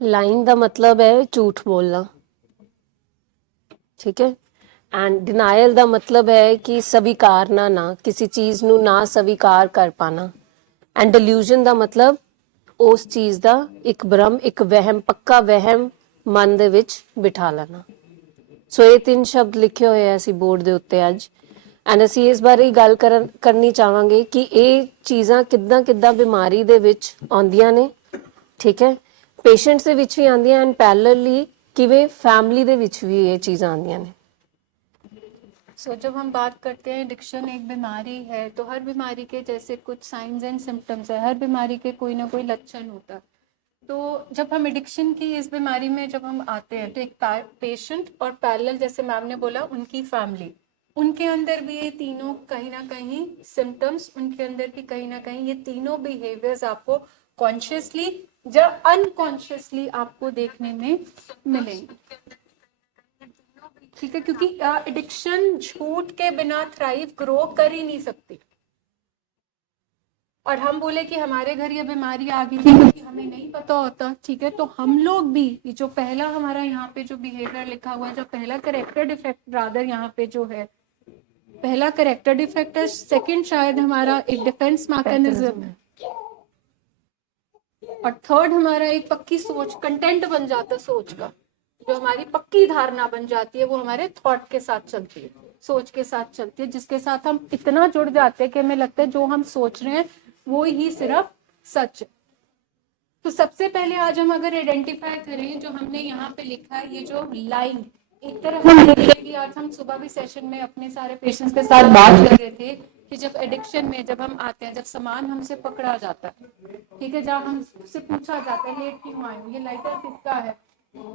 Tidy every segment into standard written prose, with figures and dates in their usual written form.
Lying ਦਾ ਮਤਲਬ ਹੈ ਝੂਠ ਬੋਲਣਾ, ਠੀਕ ਹੈ। ਐਂਡ ਡਿਨਾਇਲ ਦਾ ਮਤਲਬ ਹੈ ਕਿ ਸਵੀਕਾਰਨਾ ਨਾ, ਕਿਸੇ ਚੀਜ਼ ਨੂੰ ਨਾ ਸਵੀਕਾਰ ਕਰ ਪਾਣਾ। ਐਂਡ ਡਿਲੂਜਨ ਦਾ ਮਤਲਬ ਉਸ ਚੀਜ਼ ਦਾ ਇੱਕ ਭਰਮ, ਇੱਕ ਵਹਿਮ, ਪੱਕਾ ਵਹਿਮ ਮਨ ਦੇ ਵਿੱਚ ਬਿਠਾ ਲੈਣਾ। ਸੋ ਇਹ ਤਿੰਨ ਸ਼ਬਦ ਲਿਖੇ ਹੋਏ ਆ ਅਸੀਂ ਬੋਰਡ ਦੇ ਉੱਤੇ ਅੱਜ, ਐਂਡ ਅਸੀਂ ਇਸ ਬਾਰੇ ਹੀ ਗੱਲ ਕਰਨੀ ਚਾਹਾਂਗੇ ਕਿ ਇਹ ਚੀਜ਼ਾਂ ਕਿੱਦਾਂ ਕਿੱਦਾਂ ਬਿਮਾਰੀ ਦੇ ਵਿੱਚ ਆਉਂਦੀਆਂ ਨੇ, ਠੀਕ ਹੈ। ਪੇਸ਼ੈਂਟਸ ਦੇ ਵਿੱਚ ਵੀ ਆਉਂਦੀਆਂ ਐਂਡ ਪੈਰਲਲੀ ਕਿਵੇਂ ਫੈमिली ਦੇ ਵਿੱਚ ਵੀ ਇਹ ਚੀਜ਼ਾਂ आंदियां ने। जब हम बात करते हैं एडिक्शन एक बीमारी है, तो हर बीमारी के जैसे कुछ साइंस एंड सिम्टम्स है, हर बीमारी के कोई ना कोई लक्षण होता है। तो जब हम एडिक्शन की इस बीमारी में जब हम आते हैं, तो एक पेशेंट और पैरेलल, जैसे मैम ने बोला, उनकी फैमिली, उनके अंदर भी ये तीनों कहीं ना कहीं सिम्टम्स, उनके अंदर की कहीं ना कहीं ये तीनों बिहेवियर्स आपको कॉन्शियसली या अनकॉन्शियसली आपको देखने में मिलेंगे, ठीक है। क्योंकि एडिक्शन झूठ के बिना थ्राइव ग्रो कर ही नहीं सकती। और हम बोले कि हमारे घर ये बीमारी आ गई थी क्योंकि हमें नहीं पता होता, ठीक है। तो हम लोग भी जो पहला हमारा यहाँ पे जो बिहेवियर लिखा हुआ है, जो पहला करेक्टर डिफेक्ट रादर यहाँ पे जो है, पहला करेक्टर डिफेक्ट है, सेकंड शायद हमारा एक डिफेंस मैकेनिज्म है, और थर्ड हमारा एक पक्की सोच, कंटेंट बन जाता सोच का, जो हमारी पक्की धारणा बन जाती है, वो हमारे थॉट के साथ चलती है, सोच के साथ चलती है, जिसके साथ हम इतना जुड़ जाते हैं कि हमें लगता है जो हम सोच रहे हैं वो ही सिर्फ सच है। तो सबसे पहले आज हम अगर आइडेंटिफाई करें, जो हमने यहाँ पे लिखा है, ये जो लाइन, एक तरफ हम देखेंगे, आज हम सुबह भी सेशन में अपने सारे पेशेंट्स के साथ बात कर रहे थे कि जब एडिक्शन में जब हम आते हैं, जब सामान हमसे पकड़ा जाता है, ठीक है, जब हमसे पूछा जाता है लेट क्यों आए, ये लाइटर किसका है,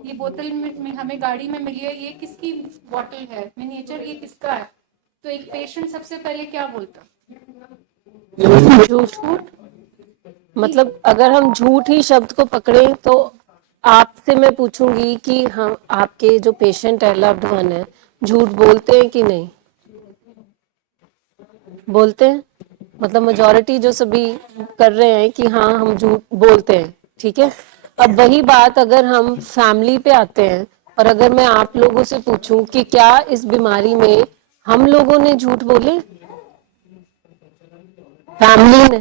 ये बोतल में हमें गाड़ी में मिली है, ये किसकी बोतल है, मिनिएचर ये किसका है, तो एक पेशेंट सबसे पहले क्या बोलता, झूठ। मतलब अगर हम झूठ ही शब्द को पकड़े तो आपसे मैं पूछूंगी कि हम आपके जो पेशेंट है, लव्ड वन है, झूठ बोलते हैं कि नहीं बोलते हैं? मतलब मेजॉरिटी जो सभी कर रहे हैं कि हाँ हम झूठ बोलते हैं, ठीक है। अब वही बात अगर हम फैमिली पे आते हैं और अगर मैं आप लोगों से पूछूं कि क्या इस बीमारी में हम लोगों ने झूठ बोले, फैमिली ने?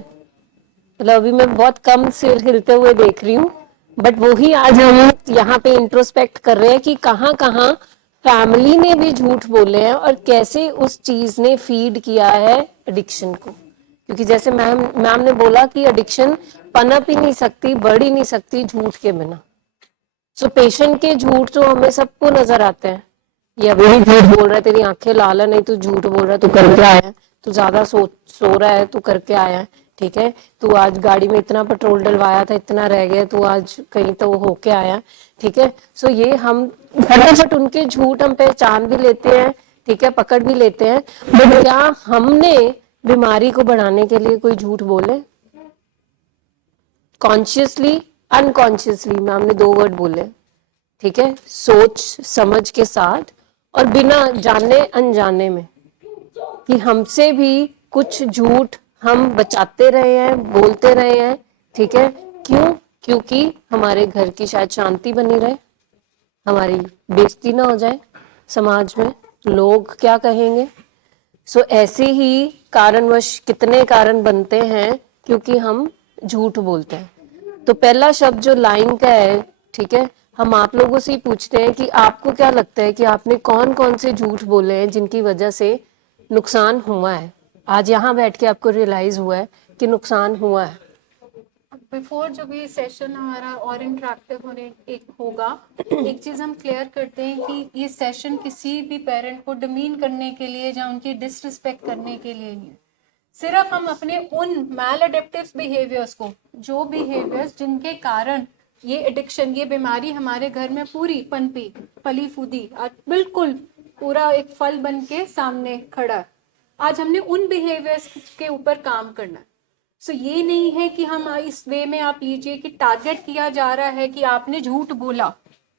मतलब अभी मैं बहुत कम सिर हिलते हुए देख रही हूँ, बट वही आज हम यहाँ पे इंट्रोस्पेक्ट कर रहे हैं कि कहाँ कहाँ फैमिली ने भी झूठ बोले हैं और कैसे उस चीज ने फीड किया है एडिक्शन को। क्योंकि जैसे मैम ने बोला कि एडिक्शन पनप ही नहीं सकती, बढ़ ही नहीं सकती झूठ के बिना। सो पेशेंट के झूठ तो हमें सबको नजर आते हैं, ये अभी भी झूठ बोल रहा है, तेरी आंखें लाल है, नहीं तू झूठ बोल रहा है, तू करके आया है, तू ज्यादा सो रहा है, तू करके आया है, ठीक है। तू आज गाड़ी में इतना पेट्रोल डलवाया था, इतना रह गया, तू आज कहीं तो होके आया, ठीक है। सो ये हम फटाफट उनके झूठ हम पहचान भी लेते हैं, ठीक है, पकड़ भी लेते हैं, बट क्या हमने बीमारी को बढ़ाने के लिए कोई झूठ बोले? कॉन्शियसली, अनकॉन्शियसली में हमने दो वर्ड बोले, ठीक है, सोच समझ के साथ और बिना जाने अनजाने में, कि हमसे भी कुछ झूठ हम बचाते रहे हैं, बोलते रहे हैं, ठीक है। क्यों? क्योंकि हमारे घर की शायद शांति बनी रहे, हमारी बेइज्जती ना हो जाए समाज में, लोग क्या कहेंगे। सो ऐसे ही कारणवश कितने कारण बनते हैं क्योंकि हम झूठ बोलते हैं। तो पहला शब्द जो लाइन का है, ठीक है, हम आप लोगों से ही पूछते हैं कि आपको क्या लगता है कि आपने कौन कौन से झूठ बोले हैं जिनकी वजह से नुकसान हुआ है। आज यहाँ बैठ के आपको रियलाइज हुआ है कि नुकसान हुआ है। बिफोर जब ये सेशन हमारा और इंटरेक्टिव होने एक होगा, एक चीज हम क्लियर करते हैं कि ये सेशन किसी भी पेरेंट को डिमीन करने के लिए या उनकी डिसरिस्पेक्ट करने के लिए नहीं है। सिर्फ हम अपने उन मैल एडेप्टिव बिहेवियर्स को, जो बिहेवियर्स जिनके कारण ये एडिक्शन, ये बीमारी हमारे घर में पूरी पनपी, फली फूदी, आज बिल्कुल पूरा एक फल बन के सामने खड़ा है, आज हमने उन बिहेवियर्स के ऊपर काम करना है। सो ये नहीं है कि हम इस वे में आप लीजिए कि टारगेट किया जा रहा है कि आपने झूठ बोला,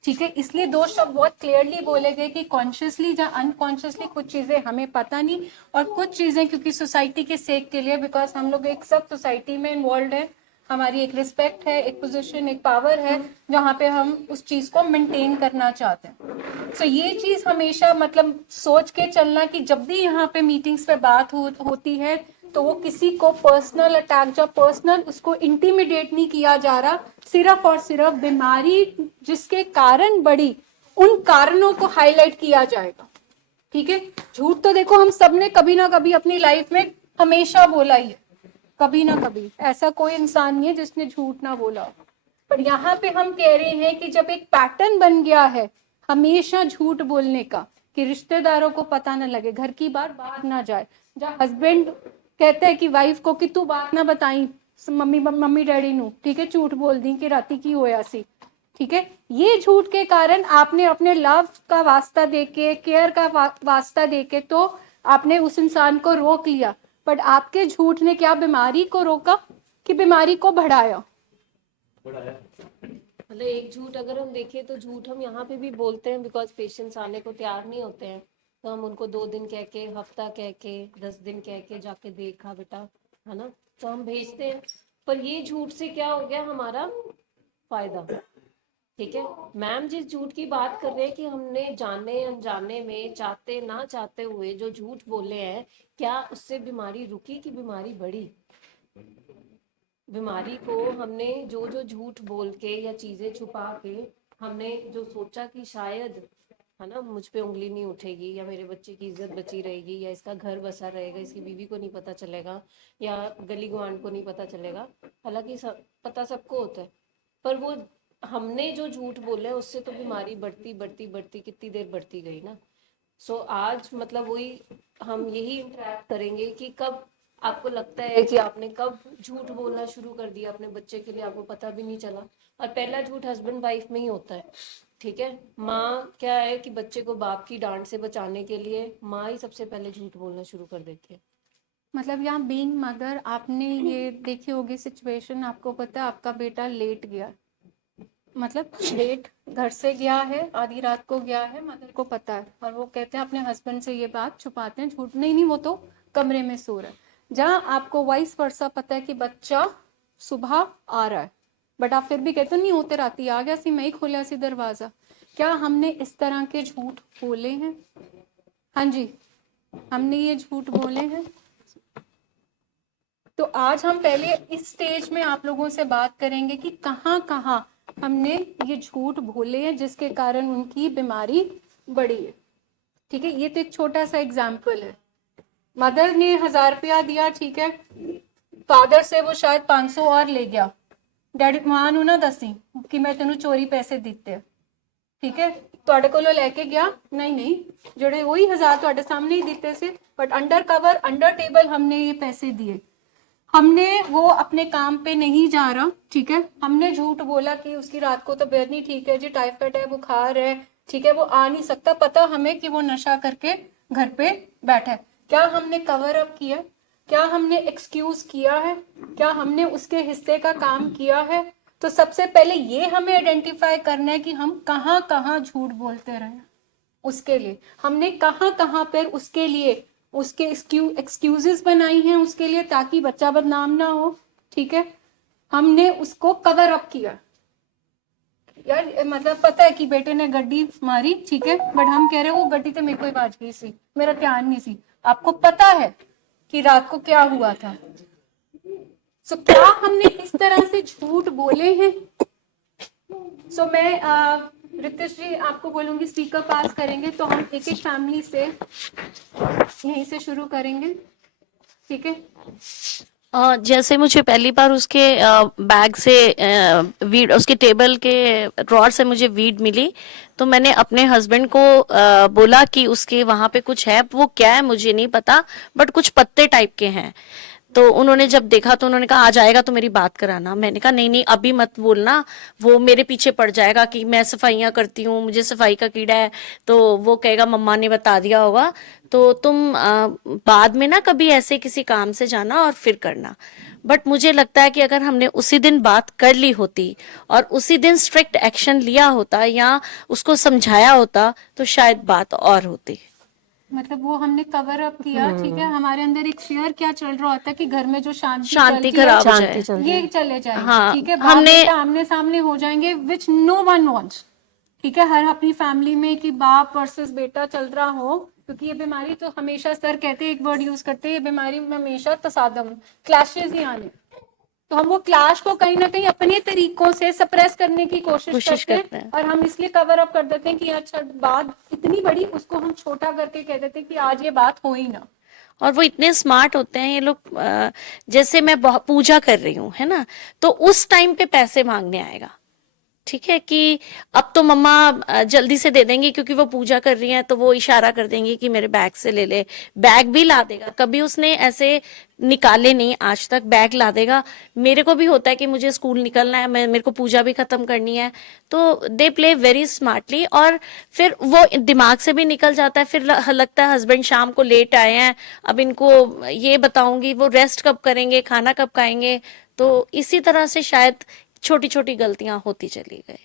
ठीक है। इसलिए दो शब्द बहुत क्लियरली बोले गए कि कॉन्शियसली या अनकॉन्शियसली कुछ चीजें हमें पता नहीं, और कुछ चीजें क्योंकि सोसाइटी के सेक के लिए, बिकॉज हम लोग एक सब सोसाइटी में इन्वॉल्व है, हमारी एक रिस्पेक्ट है, एक पोजीशन, एक पावर है जहाँ पे हम उस चीज को मेंटेन करना चाहते हैं। सो ये चीज हमेशा मतलब सोच के चलना कि जब भी यहाँ पे मीटिंग्स पे बात होती है तो वो किसी को पर्सनल अटैक या पर्सनल उसको इंटिमिडेट नहीं किया जा रहा, सिर्फ और सिर्फ बीमारी जिसके कारण बढ़ी उन कारणों को हाईलाइट किया जाएगा। ठीक है, झूठ तो देखो हम सब ने कभी ना कभी अपनी लाइफ में हमेशा बोला ही है, कभी ना कभी ऐसा कोई इंसान नहीं है जिसने झूठ ना बोला हो। पर यहाँ पे हम कह रहे हैं कि जब एक पैटर्न बन गया है हमेशा झूठ बोलने का कि रिश्तेदारों को पता ना लगे, घर की बात बाहर ना जाए, जहाँ हस्बैंड कहते हैं कि वाइफ को कि तू बात ना बताई मम्मी डैडी नू, ठीक है, झूठ बोल दी कि राती की होया सी, ठीक है, ये झूठ के कारण आपने अपने लव का वास्ता देके, केयर का वास्ता देके तो आपने उस इंसान को रोक लिया, बट आपके झूठ ने क्या बीमारी को रोका कि बीमारी को बढ़ाया। मतलब एक झूठ अगर हम देखें तो झूठ हम यहाँ पे भी बोलते हैं बिकॉज पेशेंट्स आने को तैयार नहीं होते हैं, तो हम उनको 2 दिन कह के, हफ्ता कह के, 10 दिन कह के जाके देखा बेटा, है ना, तो हम भेजते हैं। पर ये झूठ से क्या हो गया हमारा फायदा। ठीक है, मैम जिस झूठ की बात कर रहे हैं कि हमने जाने अनजाने में, चाहते ना चाहते हुए जो झूठ बोले हैं, क्या उससे बीमारी रुकी कि बीमारी बढ़ी? बीमारी को हमने जो जो झूठ बोल के या चीजें छुपा के हमने जो सोचा कि शायद, है ना, मुझ पे उंगली नहीं उठेगी या मेरे बच्चे की इज्जत बची रहेगी या इसका घर बसा रहेगा, इसकी बीवी को नहीं पता चलेगा या गली गुआंढ को नहीं पता चलेगा, हालांकि पता सबको होता है, पर वो हमने जो झूठ बोले उससे तो बीमारी बढ़ती बढ़ती बढ़ती कितनी देर बढ़ती गई ना। सो आज मतलब वही हम यही इंटरेक्ट करेंगे कि कब आपको लगता है कि आपने कब झूठ बोलना शुरू कर दिया अपने बच्चे के लिए, आपको पता भी नहीं चला। और पहला झूठ हस्बैंड वाइफ में ही होता है। ठीक है, माँ क्या है कि बच्चे को बाप की डांट से बचाने के लिए माँ ही सबसे पहले झूठ बोलना शुरू कर देती है। मतलब यहाँ बीइंग मदर आपने ये देखी होगी सिचुएशन, आपको पता है आपका बेटा लेट गया, मतलब लेट घर से गया है, आधी रात को गया है, मदर को पता है, और वो कहते हैं अपने हस्बैंड से ये बात छुपाते हैं, झूठ नहीं वो तो कमरे में सो रहा है, जहाँ आपको वाइस वर्सा पता है कि बच्चा सुबह आ रहा है, बट आप फिर भी कहते नहीं होते राती आ गया सी, मैं ही खोला सी दरवाजा। क्या हमने इस तरह के झूठ बोले हैं? हाँ जी, हमने ये झूठ बोले हैं। तो आज हम पहले इस स्टेज में आप लोगों से बात करेंगे कि कहाँ कहाँ हमने ये झूठ बोले हैं जिसके कारण उनकी बीमारी बढ़ी है। ठीक है, ये तो एक छोटा सा एग्जाम्पल है। मदर ने 1000 रुपया दिया, ठीक है, फादर से वो शायद 500 और ले गया, डैडी मां नू ना दसी कि मैं तेनू चोरी पैसे दिते, ठीक है, ਤੁਹਾਡੇ ਕੋਲੋਂ लेके गया, नहीं जोड़े वही 1000 ਤੁਹਾਡੇ सामने ही दिते से, but under cover under table हमने ये पैसे दिए, हमने वो अपने काम पे नहीं जा रहा, ठीक है, हमने झूठ बोला कि उसकी रात को तबीयत नहीं ठीक है जी, टाइफाइड है, बुखार है, ठीक है, वो आ नहीं सकता, पता हमें कि वो नशा करके घर पे बैठा है। क्या हमने कवर अप किया? क्या हमने एक्सक्यूज किया है? क्या हमने उसके हिस्से का काम किया है? तो सबसे पहले ये हमें आइडेंटिफाई करना है कि हम कहाँ कहाँ झूठ बोलते रहे, उसके लिए हमने कहाँ कहाँ पर उसके लिए उसके एक्सक्यूजेस बनाई हैं उसके लिए, ताकि बच्चा बदनाम ना हो। ठीक है, हमने उसको कवर अप किया। यार मतलब पता है कि बेटे ने गड्डी मारी, ठीक है, बट हम कह रहे हैं वो गड्डी तो मेरे को ही बाज गई सी, मेरा ध्यान नहीं सी, आपको पता है कि रात को क्या हुआ था। सो क्या हमने इस तरह से झूठ बोले हैं? सो मैं रितेश जी आपको बोलूंगी स्पीकर पास करेंगे, तो हम एक एक फैमिली से यहीं से शुरू करेंगे, ठीक है। जैसे मुझे पहली बार उसके बैग से वीड, उसके टेबल के ड्रॉर से मुझे वीड मिली, तो मैंने अपने हस्बैंड को बोला कि उसके वहां पे कुछ है, वो क्या है मुझे नहीं पता, बट कुछ पत्ते टाइप के हैं। तो उन्होंने जब देखा तो उन्होंने कहा आ जाएगा तो मेरी बात कराना। मैंने कहा नहीं अभी मत बोलना, वो मेरे पीछे पड़ जाएगा कि मैं सफाइयाँ करती हूँ, मुझे सफाई का कीड़ा है, तो वो कहेगा मम्मा ने बता दिया होगा, तो तुम बाद में ना कभी ऐसे किसी काम से जाना और फिर करना। बट मुझे लगता है कि अगर हमने उसी दिन बात कर ली होती और उसी दिन स्ट्रिक्ट एक्शन लिया होता या उसको समझाया होता तो शायद बात और होती। मतलब वो हमने कवर अप किया, ठीक है। हमारे अंदर एक फियर क्या चल रहा होता है कि घर में जो शांति शांति चलती है खराब हो शांति जाए। चल रही ये है। चले जाएगी, हाँ, ठीक है। बाप हमने बेटा आमने सामने हो जाएंगे, विच नो वन वांट्स, ठीक है। हर अपनी फैमिली में कि बाप वर्सेस बेटा चल रहा हो, क्योंकि ये बीमारी तो हमेशा, सर कहते हैं एक वर्ड यूज करते हैं, ये बीमारी में हमेशा तसादम, क्लैशेस ही आने। तो हम वो क्लैश को कहीं ना कहीं अपने तरीकों से सप्रेस करने की कोशिश कोशिश करते करते हैं, हैं। और हम इसलिए कवर अप कर देते हैं कि अच्छा बात इतनी बड़ी, उसको हम छोटा करके कह देते हैं कि आज ये बात हो ही ना। और वो इतने स्मार्ट होते हैं ये लोग, जैसे मैं पूजा कर रही हूँ, है ना, तो उस टाइम पे पैसे मांगने आएगा, ठीक है, कि अब तो मम्मा जल्दी से दे देंगी क्योंकि वो पूजा कर रही हैं, तो वो इशारा कर देंगी कि मेरे बैग से ले ले। बैग भी ला देगा, कभी उसने ऐसे निकाले नहीं आज तक, बैग ला देगा। मेरे को भी होता है कि मुझे स्कूल निकलना है, मेरे को पूजा भी खत्म करनी है, तो दे प्ले वेरी स्मार्टली, और फिर वो दिमाग से भी निकल जाता है। फिर लगता है हस्बैंड शाम को लेट आए हैं, अब इनको ये बताऊंगी वो रेस्ट कब करेंगे, खाना कब खाएंगे। तो इसी तरह से शायद छोटी छोटी गलतियां होती चली गई।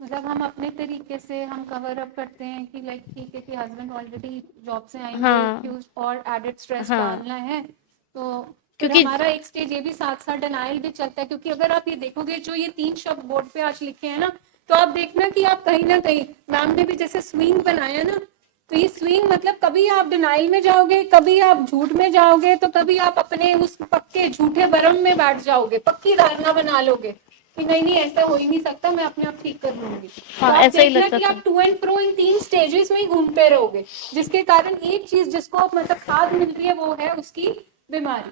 मतलब हम अपने तरीके से हम कवर अप करते हैं कि लाइक ठीक है कि हस्बैंड ऑलरेडी जॉब से आएंगे, हाँ कि और एडेड स्ट्रेस हाँ, डालना है, तो फिर क्योंकि हमारा एक स्टेज ये भी साथ साथ डिनाइल भी चलता है। क्योंकि अगर आप ये देखोगे, जो ये 3 शब्द बोर्ड पे आज लिखे हैं ना, तो आप देखना कि आप कहीं ना कहीं, मैम ने भी जैसे स्विंग बनाया ना, तो ये स्विंग मतलब कभी आप डिनाइल में जाओगे, कभी आप झूठ में जाओगे, तो कभी आप अपने उस पक्के झूठे भरम में बैठ जाओगे, पक्की धारणा बना लोगे कि नहीं नहीं ऐसा हो ही नहीं सकता, मैं अपने आप ठीक कर लूंगी। हाँ, तो आप ऐसा ही देखना लगता कि था। आप to and fro in 3 stages में ही घूमते रहोगे, जिसके कारण एक चीज जिसको आप मतलब खाद मिल रही है वो है उसकी बीमारी।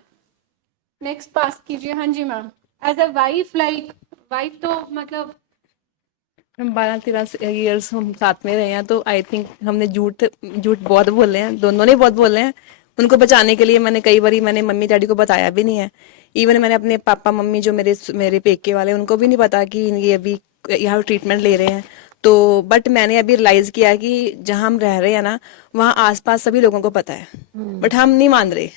नेक्स्ट पास कीजिए। हाँ जी ma'am. As a wife, like wife तो मतलब हम 12-13 ईयर्स हम साथ में रहे हैं, तो आई थिंक हमने झूठ झूठ बहुत बोले हैं, दोनों ने बहुत बोले हैं। उनको बचाने के लिए मैंने कई बारी मैंने मम्मी डैडी को बताया भी नहीं है। इवन मैंने अपने पापा मम्मी जो मेरे मेरे पेके वाले, उनको भी नहीं पता कि ये अभी यहाँ ट्रीटमेंट ले रहे हैं। तो बट मैंने अभी रियलाइज किया कि जहाँ हम रह रहे हैं ना, वहाँ आसपास सभी लोगों को पता है, बट हम नहीं मान रहे।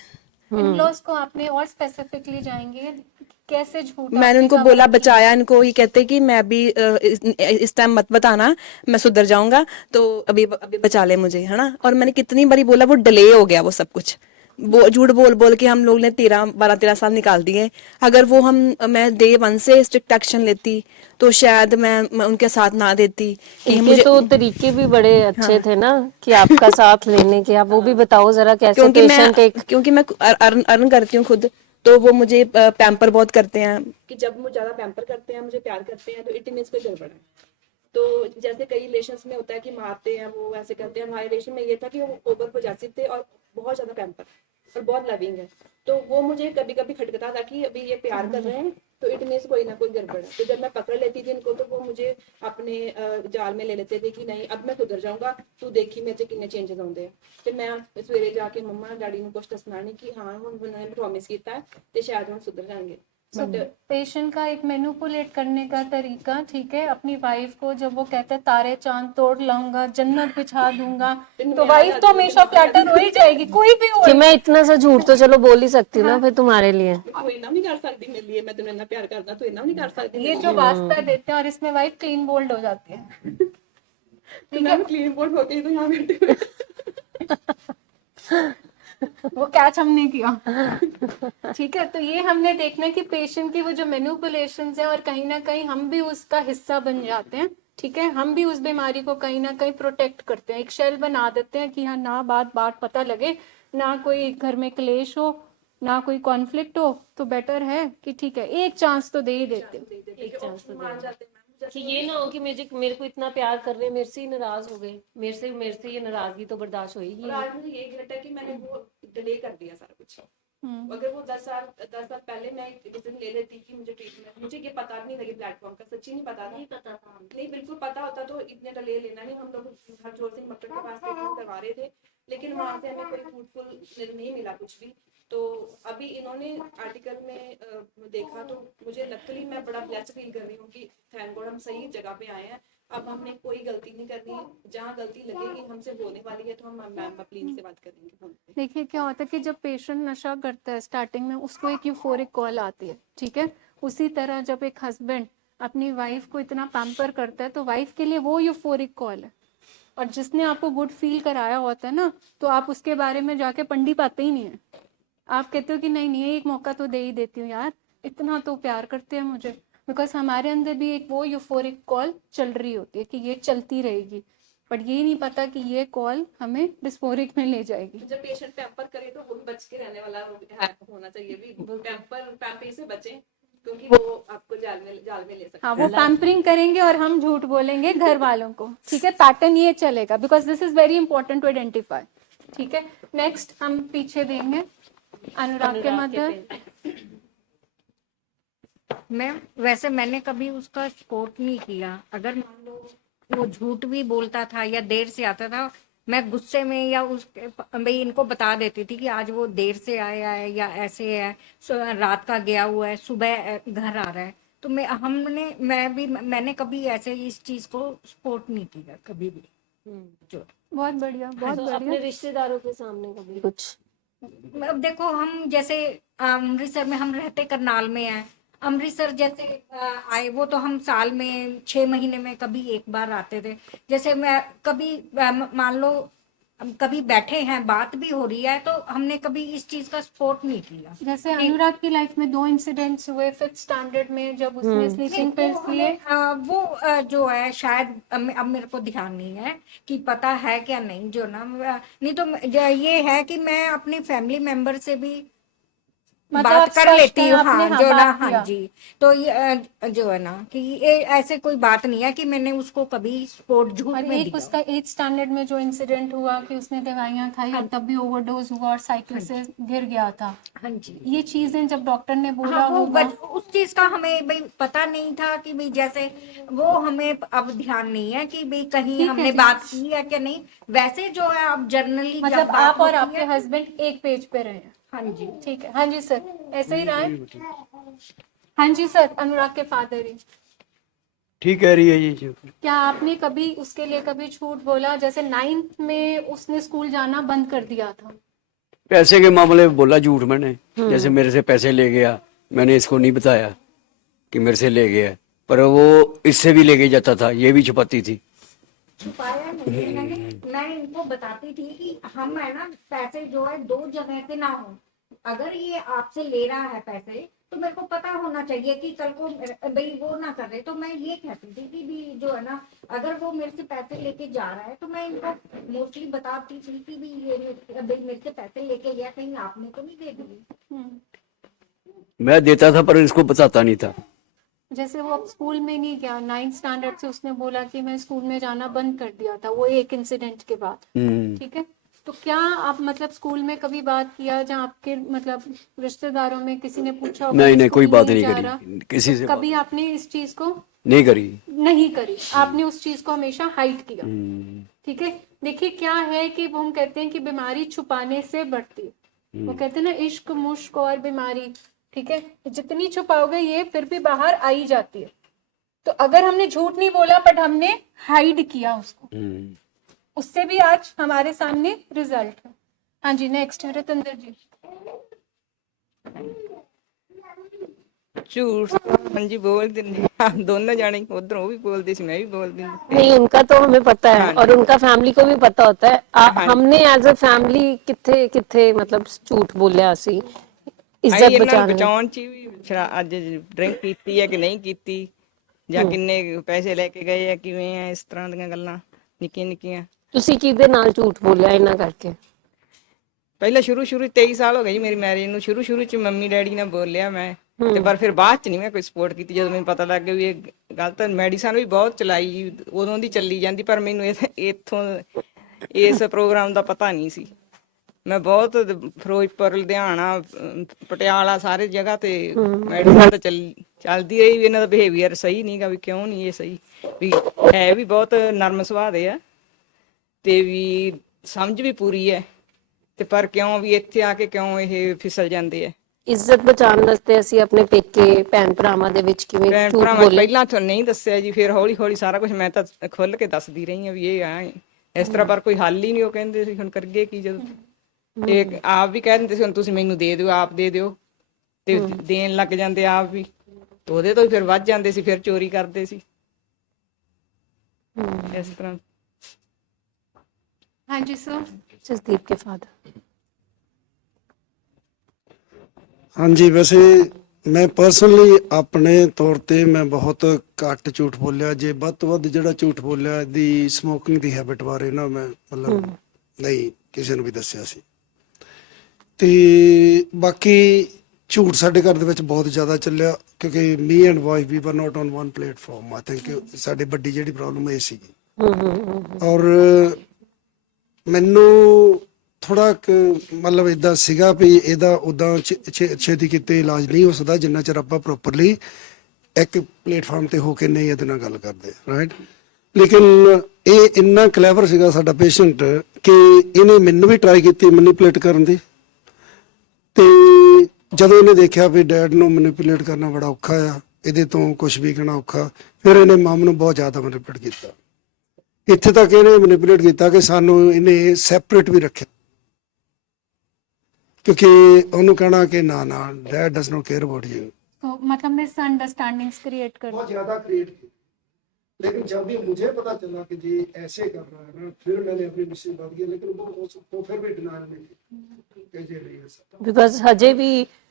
इन-लॉज को आपने और स्पेसिफिकली जाएंगे कैसे झूठ मैंने आपने उनको cover बोला, up किया? बचाया इनको, ये कहते कि मैं अभी इस टाइम मत बताना, मैं सुधर जाऊंगा, तो अभी अभी बचा ले मुझे, है ना। और मैंने कितनी बारी बोला, वो डिले हो गया वो सब कुछ। झूठ बोल बोल के हम लोग ने 12-13 साल निकाल दिए। अगर वो मैं डे 1 से स्ट्रिक्ट एक्शन लेती, तो शायद मैं उनके साथ ना देती कि इनके मुझे। तो तरीके भी बड़े अच्छे हाँ। थे ना कि आपका साथ लेने के। आप वो भी बताओ जरा, कैसे पेशेंट एक क्योंकि मैं अर्न करती हूँ खुद, तो वो मुझे पैम्पर बहुत करते हैं कि जब मुझे ज्यादा पैम्पर करते हैं, मुझे प्यार करते हैं, तो इट मीन्स कोई गड़बड़ है। तो जैसे कई रिलेशंस में होता है कि मारते हैं, वो ऐसे करते हैं, हमारे रिलेशन में ये था कि वो ओवर पॉजेसिव थे और बहुत ज्यादा पैम्पर और बहुत लविंग है। तो वो मुझे कभी कभी खटकता था कि अभी ये प्यार कर रहे हैं, तो इट मीन्स कोई ना कोई गड़बड़ है। तो जब मैं पकड़ लेती थी इनको, तो वो मुझे अपने जाल में ले लेते थे कि नहीं अब मैं सुधर जाऊंगा, तू देखी मेरे से कितने चेंजेस आते हैं। तो मैं सवेरे जाके मम्मा डैडी ने कुछ दसना नहीं कि हाँ हम उन्होंने प्रॉमिस किया है, तो शायद हम सुधर जाएंगे। पेशेंट का एक मैनिपुलेट करने का तरीका, ठीक है, अपनी वाइफ को जब वो कहते हैं तारे चांद तोड़ लाऊंगा, जन्नत बिछा दूंगा, तो वाइफ तो हमेशा फ्लैटर हो ही जाएगी, कोई भी हो। कि मैं इतना सा झूठ तो चलो बोल ही सकती हूँ ना फिर तुम्हारे लिए। तू इतना नहीं कर सकती मेरे लिए, मैं तुम्हें इतना प्यार करता, तू इतना नहीं कर सकती। ये जो वास्ता देते हैं, और इसमें वाइफ क्लीन बोल्ड हो जाती है। ठीक है, क्लीन बोर्ड होके ही तो यहाँ बैठे हुए। वो कैच हमने किया। ठीक है, तो ये हमने देखना है कि पेशेंट की वो जो मैनिपुलेशंस है, और कहीं ना कहीं हम भी उसका हिस्सा बन जाते हैं। ठीक है, हम भी उस बीमारी को कहीं ना कहीं प्रोटेक्ट करते हैं, एक शेल बना देते हैं कि हाँ ना बात बात पता लगे, ना कोई घर में क्लेश हो, ना कोई कॉन्फ्लिक्ट हो, तो बेटर है कि ठीक है एक चांस तो दे ही देते हो। एक चांस तो दे, कि ये ना हो कि मेरे को इतना प्यार कर रहे हैं, मेरे से ही नाराज हो गए, मेरे से ये नाराजगी तो बर्दाश्त होगी। और आज मुझे ये गिल्ट है कि मैंने वो डिले कर दिया सारा कुछ। अगर वो 10 साल पहले मैं डिसीजन ले लेती कि मुझे ट्रीटमेंट, मुझे ये पता नहीं था कि प्लेटफॉर्म का, सच्ची नहीं पता था। नहीं बिल्कुल पता होता तो इतने डिले लेना नहीं। हम लोग हरजोत सिंह मक्कड़ के पास ट्रीटमेंट करवा रहे थे, लेकिन वहां से हमें कोई फ्रूटफुल नहीं मिला कुछ भी। तो अभी इन्होंने आर्टिकल में देखा, तो मुझे लकीली मैं बड़ा ब्लेस्ड फील कर रही हूँ कि थैंक गॉड हम सही जगह पे आए हैं। अब हमने कोई गलती नहीं करनी, जहाँ गलती लगेगी हमसे होने वाली है तो हम मैम अपलीन से बात करेंगे। देखिए क्या होता है कि जब पेशेंट नशा करता है स्टार्टिंग में, उसको एक यूफोरिक कॉल आती है, ठीक है। उसी तरह जब एक हस्बैंड अपनी वाइफ को इतना पैम्पर करता है, तो वाइफ के लिए वो यूफोरिक कॉल है। और जिसने आपको गुड फील कराया होता है ना, तो आप उसके बारे में जाके पंडी पाते ही नहीं है। आप कहते हो कि नहीं नहीं एक मौका तो दे ही देती हूँ यार, इतना तो प्यार करते हैं मुझे, बिकॉज हमारे अंदर भी एक वो यूफोरिक कॉल चल रही होती है कि ये चलती रहेगी, बट ये नहीं पता कि ये कॉल हमें डिस्फोरिक में ले जाएगी। जब पेशेंट पैम्पर करे तो वो भी बच के रहने वाला होना चाहिए, भी पैम्परिंग से बचें, क्योंकि वो आपको जाल में ले सकते हाँ, वो पैम्परिंग करेंगे और हम झूठ बोलेंगे घर वालों को, ठीक है, पैटर्न ये चलेगा, because this is very important to identify, ठीक है। नेक्स्ट हम पीछे देंगे अनुराग के मदर। मैम वैसे मैंने कभी उसका सपोर्ट नहीं किया। अगर मान लो वो झूठ भी बोलता था या देर से आता था, मैं गुस्से में या उसके भाई इनको बता देती थी कि आज वो देर से आया है या ऐसे है, रात का गया हुआ है, सुबह घर आ रहा है। तो मैंने कभी ऐसे इस चीज को सपोर्ट नहीं किया कभी भी। जो बहुत बढ़िया, बहुत तो बढ़िया। अपने रिश्तेदारों के सामने कभी कुछ? अब देखो हम जैसे अमृतसर में हम रहते करनाल में हैं। अमृतसर जैसे आए वो तो हम साल में 6 महीने में कभी एक बार आते थे। जैसे मैं कभी मान लो कभी बैठे हैं बात भी हो रही है तो हमने कभी इस चीज का सपोर्ट नहीं किया। जैसे अनुराग की लाइफ में 2 इंसिडेंट्स हुए 5th स्टैंडर्ड में जब उसने स्लीपिंग पिल्स लिए। जो है शायद अब मेरे को ध्यान नहीं है कि पता है क्या नहीं, जो ना नहीं तो ये है कि मैं अपनी फैमिली मेंबर से भी मतलब बात कर स्पष्ट लेती है, हूँ। आपने हाँ जो ना बात किया। हाँ जी, तो ये जो है ना कि ये ऐसे कोई बात नहीं है कि मैंने उसको कभी सपोर्ट झूठ और में एक दिया। उसका 8th स्टैंडर्ड में जो इंसिडेंट हुआ कि उसने दवाइयां खाई और तब भी ओवरडोज हुआ और साइकिल से गिर गया था। हाँ जी, ये चीजें जब डॉक्टर ने बोला हाँ वो होगा, उस चीज का हमें भाई पता नहीं था कि भाई जैसे वो हमें अब ध्यान नहीं है कि भाई कहीं ठीक है हमने जी। बात की है क्या नहीं। वैसे जो है आप जर्नली मतलब आप और आपके हस्बैंड एक पेज पे रहे हैं। हाँ जी, ठीक है, हाँ जी सर, ऐसे ही रहा है। हाँ जी सर, अनुराग के फादर ही। ठीक कह रही है ये जो। क्या आपने कभी उसके लिए कभी झूठ बोला? जैसे 9th में उसने स्कूल जाना बंद कर दिया था। पैसे के मामले में बोला झूठ मैंने, जैसे मेरे से पैसे ले गया, मैंने इसको नहीं बताया कि मेरे से ले गया, पर वो इससे भी लेके जाता था, ये भी छुपाती थी। छुपाया नहीं है मैंने। मैं इनको बताती थी कि हम है ना पैसे जो है 2 जगह से ना हो। अगर ये आपसे ले रहा है पैसे तो मेरे को पता होना चाहिए कि कल को भाई वो ना करे। तो मैं ये कहती थी कि भी जो है ना अगर वो मेरे से पैसे लेके जा रहा है तो मैं इनको मोस्टली बताती थी कि भी ये भाई मेरे से पैसे लेके गया, कहीं आपने तो नहीं दे दिए। मैं देता था पर इसको बताता नहीं था। जैसे वो अब स्कूल में नहीं गया 9th स्टैंडर्ड से, उसने बोला कि मैं स्कूल में जाना बंद कर दिया था, वो एक इंसिडेंट के बाद। ठीक है, तो क्या आप मतलब स्कूल में कभी बात किया जहाँ आपके मतलब रिश्तेदारों में किसी ने पूछा होगा नहीं कि नहीं, कोई स्कूल बात नहीं जा रहा? करी किसी से, कभी आपने इस चीज को नहीं करी। नहीं करी, आपने उस चीज को हमेशा हाइड किया। ठीक है, देखिए क्या है कि वो हम कहते हैं कि बीमारी छुपाने से बढ़ती है। वो कहते हैं ना इश्क मुश्क और बीमारी, ठीक है, जितनी छुपाओगे ये फिर भी बाहर आ ही जाती है। तो अगर हमने झूठ नहीं बोला बट हमने हाइड किया उसको, उससे भी आज हमारे सामने रिजल्ट है। हाँ जी, नेक्स्ट रतंदर जी। ਝੂਠ ਹਾਂਜੀ ਬੋਲ ਦਿੰਦੇ ਆ ਦੋਨੋਂ ਜਾਣੇ, ਉਧਰ ਉਹ ਵੀ ਬੋਲਦੇ ਸੀ मैं भी बोल दी। नहीं, उनका तो हमें पता है और उनका फैमिली को भी पता होता है। हमने एज अ फैमिली किथे किथे मतलब झूठ बोलिया सी इज्जत ਇਹਨਾਂ ਨੂੰ बचाने। ਬਚਾਉਣ ਚ ਵੀ ਅੱਜ ਡਰਿੰਕ ਕੀਤੀ ਹੈ ਕਿ ਨਹੀਂ ਕੀਤੀ ਜਾਂ ਕਿੰਨੇ ਪੈਸੇ ਲੈ ਕੇ ਗਏ ਆ ਕਿਵੇਂ ਆ, ਇਸ ਤਰ੍ਹਾਂ ਦੀਆਂ ਗੱਲਾਂ ਨਿੱਕੀਆਂ ਨਿੱਕੀਆਂ। ਤੁਸੀਂ ਕਿਹਦੇ ਨਾਲ ਝੂਠ ਬੋਲਿਆ ਇਹਨਾਂ ਕਰਕੇ? ਪਹਿਲਾਂ ਸ਼ੁਰੂ 23 ਸਾਲ ਹੋ ਗਏ ਜੀ ਮੇਰੀ ਮੈਰਿਜ ਨੂੰ। ਸ਼ੁਰੂ ਚ ਮੰਮੀ ਡੈਡੀ ਨਾਲ ਬੋਲਿਆ ਮੈਂ, ਤੇ ਪਰ ਫਿਰ ਬਾਅਦ ਚ ਨਹੀਂ ਮੈਂ ਕੋਈ ਸਪੋਰਟ ਕੀਤੀ। ਜਦੋਂ ਮੈਨੂੰ ਪਤਾ ਲੱਗ ਗਿਆ ਵੀ ਇਹ ਗਲਤ, ਮੈਡੀਸਨ ਵੀ ਬਹੁਤ ਚਲਾਈ ਜੀ, ਉਦੋਂ ਦੀ ਚੱਲੀ ਜਾਂਦੀ, ਪਰ ਮੈਨੂੰ ਇੱਥੋਂ ਇਸ ਪ੍ਰੋਗਰਾਮ ਦਾ ਪਤਾ ਨਹੀਂ ਸੀ। ਮੈਂ ਬਹੁਤ ਫਿਰੋਜ਼ਪੁਰ, ਲੁਧਿਆਣਾ, ਪਟਿਆਲਾ ਸਾਰੇ ਜਗ੍ਹਾ ਤੇ ਮੈਡੀਸਨ ਤਾਂ ਚੱਲਦੀ ਰਹੀ ਵੀ ਇਹਨਾਂ ਦਾ ਬਿਹੇਵੀਅਰ ਸਹੀ ਨਹੀਂਗਾ, ਵੀ ਕਿਉਂ ਨਹੀਂ ਇਹ ਸਹੀ, ਵੀ ਹੈ ਵੀ ਬਹੁਤ ਨਰਮ ਸੁਭਾਅ ਦੇ ਆ ਤੇ ਵੀ ਸਮਝ ਵੀ ਪੂਰੀ ਹੈ, ਤੇ ਪਰ ਕਿਉਂ ਵੀ ਇੱਥੇ ਆ ਕੇ ਕਿਉਂ ਇਹ ਫਿਸਲ ਜਾਂਦੇ ਆ। ਇੱਜ਼ਤ ਬਚਾਉਣ ਵਾਸਤੇ ਅਸੀਂ ਆਪਣੇ ਪੇਕੇ ਭੈਣ ਭਰਾਵਾਂ ਦੇ ਵਿੱਚ ਕਿਵੇਂ ਭੈਣ ਝੂਠ ਭਰਾਵਾਂ ਬੋਲੇ? ਪਹਿਲਾਂ ਤਾਂ ਨਹੀਂ ਦੱਸਿਆ ਜੀ, ਫਿਰ ਹੌਲੀ ਹੌਲੀ ਸਾਰਾ ਕੁਝ ਮੈਂ ਤਾਂ ਖੁੱਲ ਕੇ ਦੱਸਦੀ ਰਹੀ ਹਾਂ ਵੀ ਇਹ ਆ ਇਸ ਤਰ੍ਹਾਂ, ਪਰ ਕੋਈ ਹੱਲ ਹੀ ਨਹੀਂ। ਉਹ ਕਹਿੰਦੇ ਸੀ ਹੁਣ ਕਰਗੇ ਕੀ, ਜਦੋਂ ਇਹ ਆਪ ਵੀ ਕਹਿ ਦਿੰਦੇ ਸੀ ਹੁਣ ਤੁਸੀਂ ਮੈਨੂੰ ਦੇ ਦਿਓ, ਆਪ ਦੇ ਦਿਓ, ਤੇ ਦੇਣ ਲੱਗ ਜਾਂਦੇ ਆਪ ਵੀ, ਤੇ ਉਹਦੇ ਤੋਂ ਹੀ ਫਿਰ ਵੱਧ ਜਾਂਦੇ ਸੀ, ਫਿਰ ਚੋਰੀ ਕਰਦੇ ਸੀ ਇਸ ਤਰ੍ਹਾਂ। हाँ जी सर। जसदीप के फादर। ਹਾਂਜੀ ਵੈਸੇ ਮੈਂ ਪਰਸਨਲੀ ਆਪਣੇ ਤੌਰ ਤੇ ਮੈਂ ਬਹੁਤ ਘੱਟ ਝੂਠ ਬੋਲਿਆ, ਜੇ ਵੱਧ ਤੋਂ ਵੱਧ ਜਿਹੜਾ ਝੂਠ ਬੋਲਿਆ ਦੀ ਸਮੋਕਿੰਗ ਦੀ ਹੈਬਿਟ ਬਾਰੇ ਨਾ ਮੈਂ ਮਤਲਬ ਨਹੀਂ ਕਿਸੇ ਨੂੰ ਵੀ ਦੱਸਿਆ ਸੀ। ਤੇ ਬਾਕੀ ਝੂਠ ਸਾਡੇ ਘਰ ਦੇ ਵਿੱਚ ਬਹੁਤ ਜ਼ਿਆਦਾ ਚੱਲਿਆ ਕਿਉਂਕਿ me and wife we were not on one platform. I think ਸਾਡੀ ਵੱਡੀ ਜਿਹੜੀ ਪ੍ਰੋਬਲਮ ਇਹ ਸੀਗੀ। ਔਰ ਮੈਨੂੰ ਥੋੜਾ ਮਤਲਬ ਇਦਾਂ ਸੀਗਾ ਵੀ ਇਹਦਾ ਉਦਾਂ ਛੇਤੀ ਕਿਤੇ ਇਲਾਜ ਨਹੀਂ ਹੋ ਸਕਦਾ ਜਿੰਨਾ ਚਿਰ ਆਪਾਂ ਪ੍ਰੋਪਰਲੀ ਇੱਕ ਪਲੇਟਫਾਰਮ ਤੇ ਹੋ ਕੇ ਨਹੀਂ ਇਹਦੇ ਨਾਲ ਗੱਲ ਕਰਦੇ, ਰਾਈਟ। ਲੇਕਿਨ ਇਹ ਇੰਨਾ ਕਲੈਵਰ ਸੀਗਾ ਸਾਡਾ ਪੇਸ਼ੈਂਟ ਕਿ ਇਹਨੇ ਮੈਨੂੰ ਵੀ ਟਰਾਈ ਕੀਤੀ ਮੈਨੀਪੂਲੇਟ ਕਰਨ ਦੀ। ਤੇ ਜਦੋਂ ਇਹਨੇ ਦੇਖਿਆ ਵੀ ਡੈਡ ਨੂੰ ਮੈਨੀਪੂਲੇਟ ਕਰਨਾ ਬੜਾ ਔਖਾ ਆ, ਇਹਦੇ ਤੋਂ ਕੁਝ ਵੀ ਕਹਿਣਾ ਔਖਾ, ਫਿਰ ਇਹਨੇ ਮਮ ਨੂੰ ਬਹੁਤ ਜ਼ਿਆਦਾ ਮੈਨੀਪੂਲੇਟ ਕੀਤਾ। ਇੱਥੇ ਤੱਕ ਇਹਨੇ ਮੈਨੀਪੂਲੇਟ ਕੀਤਾ ਕਿ ਸਾਨੂੰ ਇਹਨੇ ਸੈਪਰੇਟ ਵੀ ਰੱਖਿਆ क्योंकि ਉਹਨੂੰ ਕਹਿਣਾ ਕਿ ਨਾ ਨਾ dad does not care about you. तो मतलब मिसअंडरस्टैंडिंग्स क्रिएट कर बहुत ज्यादा क्रिएट की। लेकिन जब भी मुझे पता चला कि जी ऐसे कर रहा है ना, फिर मैंने अपनी मिसेज बात की, लेकिन वो फिर भी डिनायल में थी कि जी नहीं ऐसा। बिकॉज हजे भी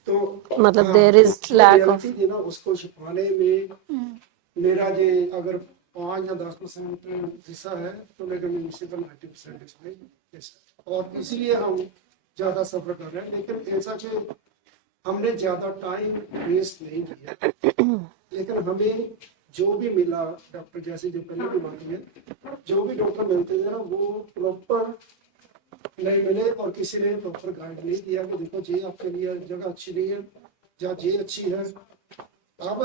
तो मतलब there is lack of reality थी ना, उसको छुपाने में मेरा जे अगर 5 या 10% हिस्सा है तो लेकिन मिसेज का 90% इसमें, और इसीलिए हम ज्यादा सफर कर रहे हैं। लेकिन ऐसा कि हमने ज्यादा टाइम वेस्ट नहीं किया, लेकिन हमें जो भी मिला डॉक्टर, जैसे जो पहले भी बात है, जो भी डॉक्टर मिलते थे ना वो प्रॉपर नहीं मिले और किसी ने प्रॉपर गाइड नहीं किया कि देखो ये आपके लिए जगह अच्छी नहीं है या ये अच्छी है। अब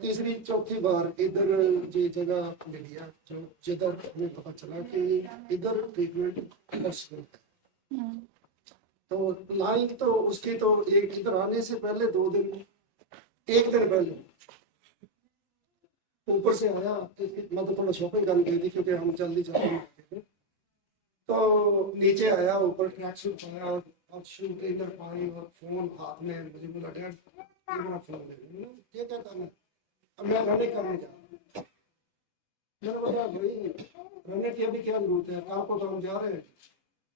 तीसरी चौथी बार इधर ये जगह मिली है जो जिधर हमें पता चला कि इधर ट्रीटमेंट पॉसिबल है। तो लाइन तो उसकी तो एक इधर आने से पहले 2 दिन, 1 दिन पहले ऊपर से आया, मैं तो थोड़ा शॉपिंग करने गई थी क्योंकि हम जल्दी थे। तो नीचे आया, ऊपर ट्रैक सूट पाया और शू ट्रेनर पाई और फोन हाथ में, मुझे बोला डैड ये मेरा फोन दे दो। ये क्या करना, अब मैं रनिंग करने जा रहा हूँ। मैंने बोला भाई रनिंग की अभी क्या जरूरत है, आपको तो हम जा रहे हैं।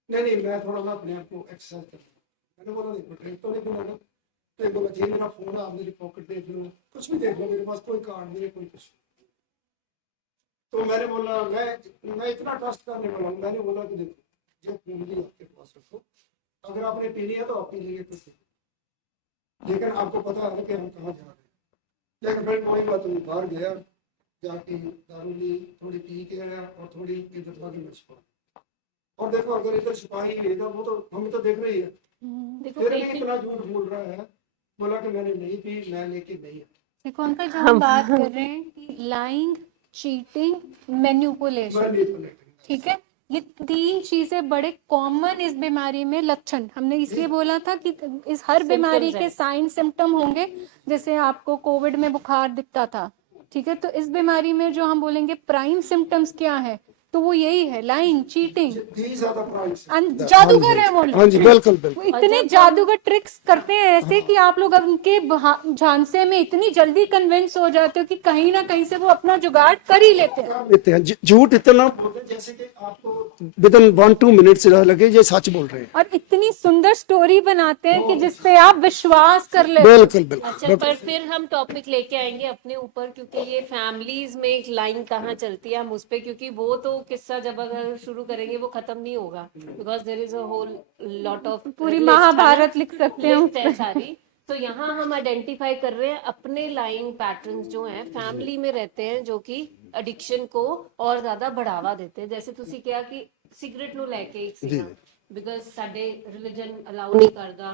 नहीं मैं थोड़ा ना अपने आप को एक्सरसाइज कर। मैंने बोला देखो ट्रेन तो नहीं मिलेगा। तो बोला जी मेरा फोन है, आप मेरी पॉकेट देख लो, कुछ भी देख लो, मेरे पास कोई कार्ड नहीं है, कोई कुछ। तो मैंने बोला मैं इतना ट्रस्ट करने वाला हूँ, मैंने बोला कि देखो ये फोन भी आपके पास रखो, अगर आपने पीनी है तो आप पी लीजिए कुछ, लेकिन आपको पता है कि हम कहाँ जा रहे हैं। लेकिन फिर कोई बात नहीं, बाहर गया, जाके दारू ली, थोड़ी पी के आया और थोड़ी इधर जाके मैं छुपा। और देखो अगर इधर छुपाई लेगा वो तो हमें तो देख रही है, फिर भी इतना झूठ बोल रहा है, बोला कि मैंने नहीं पी, मैं लेके नहीं है। देखो अंकल जो हम बात कर रहे हैं कि लाइंग, चीटिंग, मैनिपुलेशन, ठीक है, ये 3 चीजें बड़े कॉमन इस बीमारी में लक्षण। हमने इसलिए बोला था कि इस हर बीमारी के साइन सिम्टम होंगे, जैसे आपको कोविड में बुखार दिखता था, ठीक है, तो इस बीमारी में जो हम बोलेंगे प्राइम सिम्टम्स क्या है, तो वो यही है लाइंग, चीटिंग, जादूगर है वो लोग। हाँ जी बिल्कुल वो बिल्कुल। इतने जादूगर ट्रिक्स करते हैं ऐसे कि आप लोग उनके झांसे में इतनी जल्दी कन्विंस हो जाते हो कि कहीं ना कहीं से वो अपना जुगाड़ कर ही लेते हैं। लेते हैं झूठ इतना बोलते हैं जैसे कि आपको विद इन 1-2 मिनट्स लगे ये सच बोल रहे हैं, और इतनी सुंदर स्टोरी बनाते हैं कि जिसपे आप विश्वास कर ले। बिल्कुल बिल्कुल। अच्छा, पर फिर हम टॉपिक लेके आएंगे अपने ऊपर, क्योंकि ये फैमिलीज में एक लाइन कहाँ चलती है हम उस पे, क्योंकि वो तो किस्सा जब अगर शुरू करेंगे वो खत्म नहीं होगा, because there is a whole lot of, पूरी महाभारत लिख सकते हैं सारी। तो यहाँ हम आइडेंटिफाई कर रहे हैं अपने लाइंग पैटर्न्स जो हैं फैमिली में रहते हैं, जो कि एडिक्शन को और ज्यादा बढ़ावा देते हैं। जैसे ਤੁਸੀਂ ਕਿਹਾ ਕਿ ਸਿਗਰਟ ਨੂੰ ਲੈ ਕੇ ਇੱਕ ਸੀਗਾ, ਬਿਕॉज ਸਾਡੇ ਰਿਲੀਜਨ ਅਲਾਉ ਨਹੀਂ ਕਰਦਾ,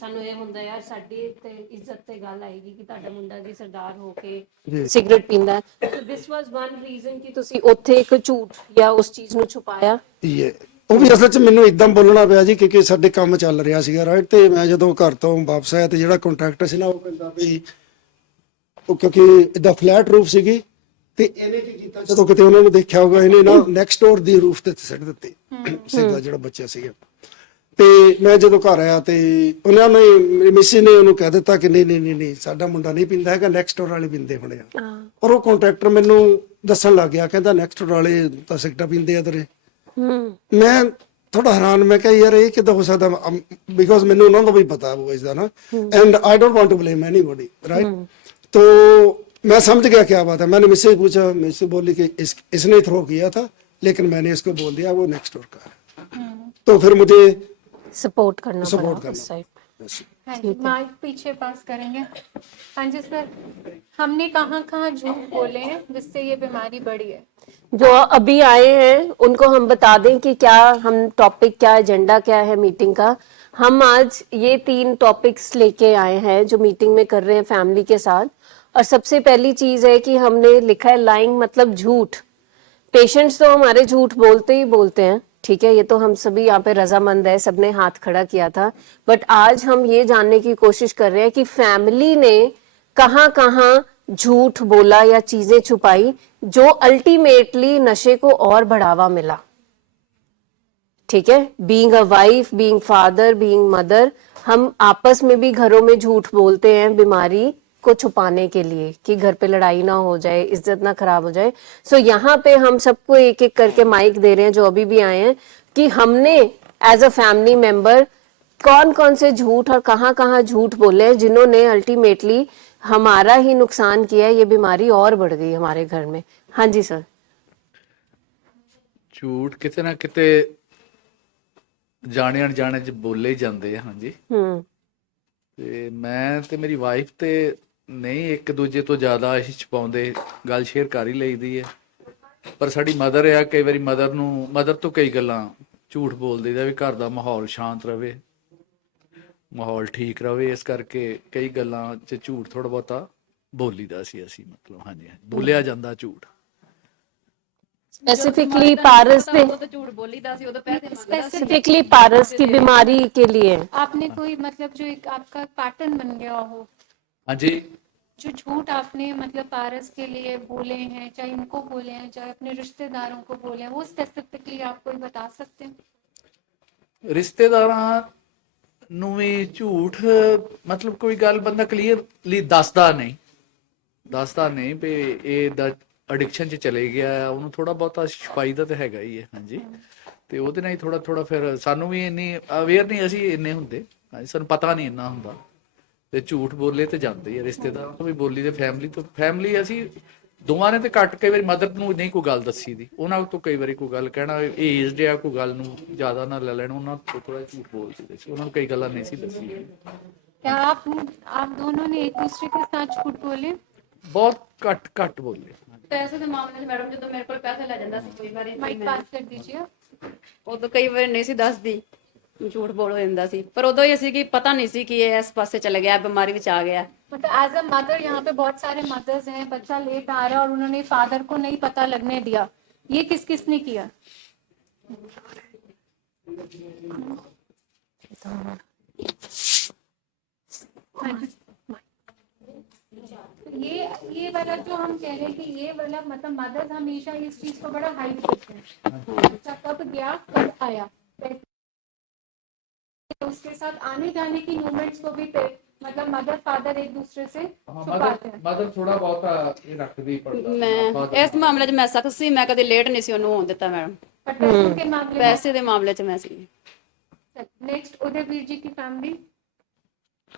ਸਾਨੂੰ ਇਹ ਹੁੰਦਾ ਯਾਰ ਸਾਡੀ ਤੇ ਇੱਜ਼ਤ ਤੇ ਗੱਲ ਆਏਗੀ ਕਿ ਤੁਹਾਡਾ ਮੁੰਡਾ ਜੀ ਸਰਦਾਰ ਹੋ ਕੇ ਸਿਗਰਟ ਪੀਂਦਾ। ਸੋ ਦਿਸ ਵਾਸ ਵਨ ਰੀਜ਼ਨ ਕਿ ਤੁਸੀਂ ਉੱਥੇ ਇੱਕ ਝੂਠ ਜਾਂ ਉਸ ਚੀਜ਼ ਨੂੰ ਛੁਪਾਇਆ। ਇਹ ਉਹ ਵੀ ਅਸਲ 'ਚ ਮੈਨੂੰ ਇਦਾਂ ਬੋਲਣਾ ਪਿਆ ਜੀ ਕਿਉਂਕਿ ਸਾਡੇ ਕੰਮ ਚੱਲ ਰਿਹਾ ਸੀਗਾ, ਰਾਈਟ। ਤੇ ਮੈਂ ਜਦੋਂ ਘਰ ਤੋਂ ਵਾਪਸ ਆਇਆ ਤੇ ਜਿਹੜਾ ਕੰਟਰੈਕਟਰ ਸੀ ਨਾ ਉਹ ਕਹਿੰਦਾ ਵੀ ਉਹ ਕਿਉਂਕਿ ਇਦਾਂ ਫਲੈਟ ਰੂਫ ਸੀਗੀ ਤੇ ਇਹਨੇ ਕੀ ਕੀਤਾ, ਜਦੋਂ ਕਿਤੇ ਉਹਨਾਂ ਨੂੰ ਦੇਖਿਆ ਹੋਗਾ ਇਹਨੇ ਨਾ ਨੈਕਸਟ ਡੋਰ ਦੀ ਰੂਫ ਤੇ ਸਿੱਟ ਦਿੱਤੀ ਸਿੱਧਾ ਜਿਹੜਾ ਬੱਚਾ ਸੀਗਾ। ਤੇ ਮੈਂ ਜਦੋਂ ਘਰ ਆਇਆ ਤੇ ਉਹਨਾਂ ਨੇ ਮੇਰੀ ਮਿਸਿਸ ਨੇ ਉਹਨੂੰ ਕਹਿ ਦਿੱਤਾ ਕਿ ਨਹੀਂ ਸਾਡਾ ਮੁੰਡਾ ਨਹੀਂ ਪੀਂਦਾ ਹੈਗਾ, ਨੈਕਸਟ ਡੋਰ ਵਾਲੇ ਪੀਂਦੇ ਹੋਣੇ ਆ। ਔਰ ਉਹ ਕੰਟਰੈਕਟਰ ਮੈਨੂੰ ਦੱਸਣ ਲੱਗ ਗਿਆ, ਕਹਿੰਦਾ ਨੈਕਸਟ ਡੋਰ ਵਾਲੇ ਤਾਂ ਸਿਗਰਟਾਂ ਪੀਂਦੇ ਆ ਤੇਰੇ। ਮੈਂ ਥੋੜਾ ਹੈਰਾਨ, ਮੈਂ ਕਿਹਾ ਯਾਰ ਇਹ ਕਿੱਦਾਂ ਹੋ ਸਕਦਾ, ਬਿਕੋਜ਼ ਮੈਨੂੰ ਉਹਨਾਂ ਦਾ ਵੀ ਪਤਾ वो इसका ना, and I don't want to blame anybody, right. तो मैं समझ गया क्या बात है। मैंने मुझसे पूछा, मुझसे बोली कि इसने थ्रो किया था, लेकिन मैंने इसको बोल दिया वो नेक्स्ट डोर का है, तो फिर मुझे सपोर्ट करना सपोर्ट पड़ा उस करना। साइड। हाँ जी, माइक पीछे पास करेंगे। हाँ जी सर, हमने कहाँ कहाँ झूठ बोले हैं जिससे ये बीमारी बढ़ी है? जो अभी आए हैं उनको हम बता दें कि क्या हम टॉपिक, क्या एजेंडा क्या है मीटिंग का। हम आज ये 3 टॉपिक्स लेके आए हैं जो मीटिंग में कर रहे हैं फैमिली के साथ। और सबसे पहली चीज है कि हमने लिखा है लाइंग, मतलब झूठ। पेशेंट्स तो हमारे झूठ बोलते ही बोलते हैं, ठीक है, ये तो हम सभी यहाँ पे रजामंद है, सबने हाथ खड़ा किया था। बट आज हम ये जानने की कोशिश कर रहे हैं कि फैमिली ने कहाँ कहाँ झूठ बोला या चीजें छुपाई जो अल्टीमेटली नशे को और बढ़ावा मिला। ठीक है, being a wife, being father, being mother, हम आपस में भी घरों में झूठ बोलते हैं बीमारी को छुपाने के लिए कि घर पे लड़ाई ना हो जाए, इज्जत ना खराब हो जाए। सो यहाँ पे हम सबको एक एक करके माइक दे रहे हैं जो अभी भी आए हैं कि हमने एज अ फैमिली मेंबर कौन कौन से झूठ और कहाँ कहाँ झूठ बोले हैं जिन्होंने अल्टीमेटली हमारा ही नुकसान किया है, ये बीमारी और बढ़ गई हमारे घर में। हाँ जी सर। ਝੂਠ ਕਿਤੇ ਨਾ ਕਿਤੇ ਜਾਣੇ ਅਣਜਾਣੇ ਚ ਬੋਲੇ ਹੀ ਜਾਂਦੇ ਆ। ਹਾਂਜੀ, ਤੇ ਮੈਂ ਤੇ ਮੇਰੀ ਵਾਈਫ ਤੇ ਨਹੀਂ ਇੱਕ ਦੂਜੇ ਤੋਂ ਜ਼ਿਆਦਾ ਅਸੀਂ ਛੁਪਾਉਂਦੇ, ਗੱਲ ਸ਼ੇਅਰ ਕਰ ਹੀ ਲਈਦੀ ਹੈ। ਪਰ ਸਾਡੀ ਮਦਰ ਆ, ਕਈ ਵਾਰੀ ਮਦਰ ਤੋਂ ਕਈ ਗੱਲਾਂ ਝੂਠ ਬੋਲ ਦਈਦਾ ਵੀ ਘਰ ਦਾ ਮਾਹੌਲ ਸ਼ਾਂਤ ਰਵੇ, ਮਾਹੌਲ ਠੀਕ ਰਵੇ, ਇਸ ਕਰਕੇ ਕਈ ਗੱਲਾਂ 'ਚ ਝੂਠ ਥੋੜਾ ਬਹੁਤਾ ਬੋਲੀਦਾ ਸੀ ਅਸੀਂ, ਮਤਲਬ ਹਾਂਜੀ ਬੋਲਿਆ ਜਾਂਦਾ ਝੂਠ। स्पेसिफिकली पारस ने, स्पेसिफिकली पारस की बीमारी के लिए आपने कोई मतलब जो एक आपका पैटर्न बन गया हो, ਹਾਂਜੀ, जो झूठ आपने मतलब पारस के लिए बोले हैं, चाहे इनको बोले हैं, चाहे अपने रिश्तेदारों को बोले हैं, वो स्पेसिफिकली आप कोई बता सकते हैं? ਰਿਸ਼ਤੇਦਾਰਾਂ ਨੂੰ ਵੀ ਝੂਠ ਮਤਲਬ ਕੋਈ ਗੱਲ ਬੰਦਾ ਕਲੀਅਰਲੀ ਦੱਸਦਾ ਨਹੀਂ ਵੀ ਇਹ ਦਾ ਐਡਿਕਸ਼ਨ 'ਚ ਚਲੇ ਗਿਆ ਆ, ਉਹਨੂੰ ਥੋੜਾ ਬਹੁਤਾ ਛੁਪਾਈ ਦਾ ਤਾਂ ਹੈਗਾ ਹੀ ਹੈ। ਹਾਂਜੀ, ਤੇ ਉਹਦੇ ਨਾਲ ਹੀ ਥੋੜਾ ਫਿਰ ਸਾਨੂੰ ਵੀ ਇੰਨੀ ਅਵੇਅਰ ਨਹੀਂ ਅਸੀਂ ਇੰਨੇ ਹੁੰਦੇ, ਹਾਂਜੀ ਸਾਨੂੰ ਪਤਾ ਨਹੀਂ ਇੰਨਾ ਹੁੰਦਾ, ਤੇ ਝੂਠ ਬੋਲੇ ਤੇ ਜਾਂਦੇ ਹੀ ਆ। ਰਿਸ਼ਤੇਦਾਰ ਤੋਂ ਵੀ ਬੋਲੀ ਤੇ ਫੈਮਿਲੀ ਅਸੀਂ ਦੋਵਾਂ ਨੇ ਤੇ ਘੱਟ, ਕਈ ਵਾਰੀ ਮਦਰ ਨੂੰ ਨਹੀਂ ਕੋਈ ਗੱਲ ਦੱਸੀ ਦੀ, ਉਹਨਾਂ ਤੋਂ ਕਈ ਵਾਰੀ ਕੋਈ ਗੱਲ ਕਹਿਣਾ ਏਜਡ ਆ, ਕੋਈ ਗੱਲ ਨੂੰ ਜ਼ਿਆਦਾ ਨਾ ਲੈ ਲੈਣ, ਉਹਨਾਂ ਤੋਂ ਥੋੜਾ ਝੂਠ ਬੋਲਦੇ ਸੀ, ਉਹਨਾਂ ਨੂੰ ਕਈ ਗੱਲਾਂ ਨਹੀਂ ਸੀ ਦੱਸੀ। क्या आप दोनों ने एक दूसरे के साथ झूठ बोले? ਬਹੁਤ ਘੱਟ ਬੋਲੇ। ਪੈਸੇ ਦੇ ਮਾਮਲੇ 'ਚ ਮੈਡਮ ਜਦੋਂ ਮੇਰੇ ਕੋਲ ਪੈਸੇ ਲੈ ਜਾਂਦਾ ਸੀ ਕਈ ਵਾਰੀ माइक पास कर दीजिए। ਉਦੋਂ ਕਈ ਵਾਰੀ ਨਹੀਂ ਸੀ ਦੱਸਦੀ, ਝੂਠ ਬੋਲ ਹੋ ਜਾਂਦਾ ਸੀ, ਪਰ ਉਦੋਂ ਹੀ ਅਸੀਂ ਕਿ ਪਤਾ ਨਹੀਂ ਸੀ ਕਿ ਇਹ ਇਸ ਪਾਸੇ ਚਲੇ ਗਿਆ, ਬਿਮਾਰੀ ਵਿੱਚ ਆ ਗਿਆ। मतलब एज अ मदर, यहाँ पे बहुत सारे मदर्स हैं, बच्चा लेट आ रहा है और उन्होंने फादर को नहीं पता लगने दिया, ये किसने किया? ये वाला जो हम कह रहे हैं कि ये वाला मतलब मदर्स हमेशा इस चीज को बड़ा हाइड करते हैं, बच्चा कब गया कब आया, उसके साथ आने जाने की मूवमेंट्स को भी मतलब मदर फादर एक दूसरे से छुपाते हैं। ਮਦਰ ਥੋੜਾ ਬਹੁਤਾ ਇਹ ਰੱਖਦੀ ਪੜਦਾ। ਮੈਂ ਇਸ ਮਾਮਲੇ 'ਚ ਮੈਂ ਸਖਤ ਸੀ, ਮੈਂ ਕਦੇ ਲੇਟ ਨਹੀਂ ਸੀ ਉਹਨੂੰ ਹੋਣ ਦਿੱਤਾ ਮੈਡਮ। पर पैसों के मामले में ਪੈਸੇ ਦੇ ਮਾਮਲੇ 'ਚ ਮੈਂ ਸੀ। नेक्स्ट उदयवीर जी की फैमिली।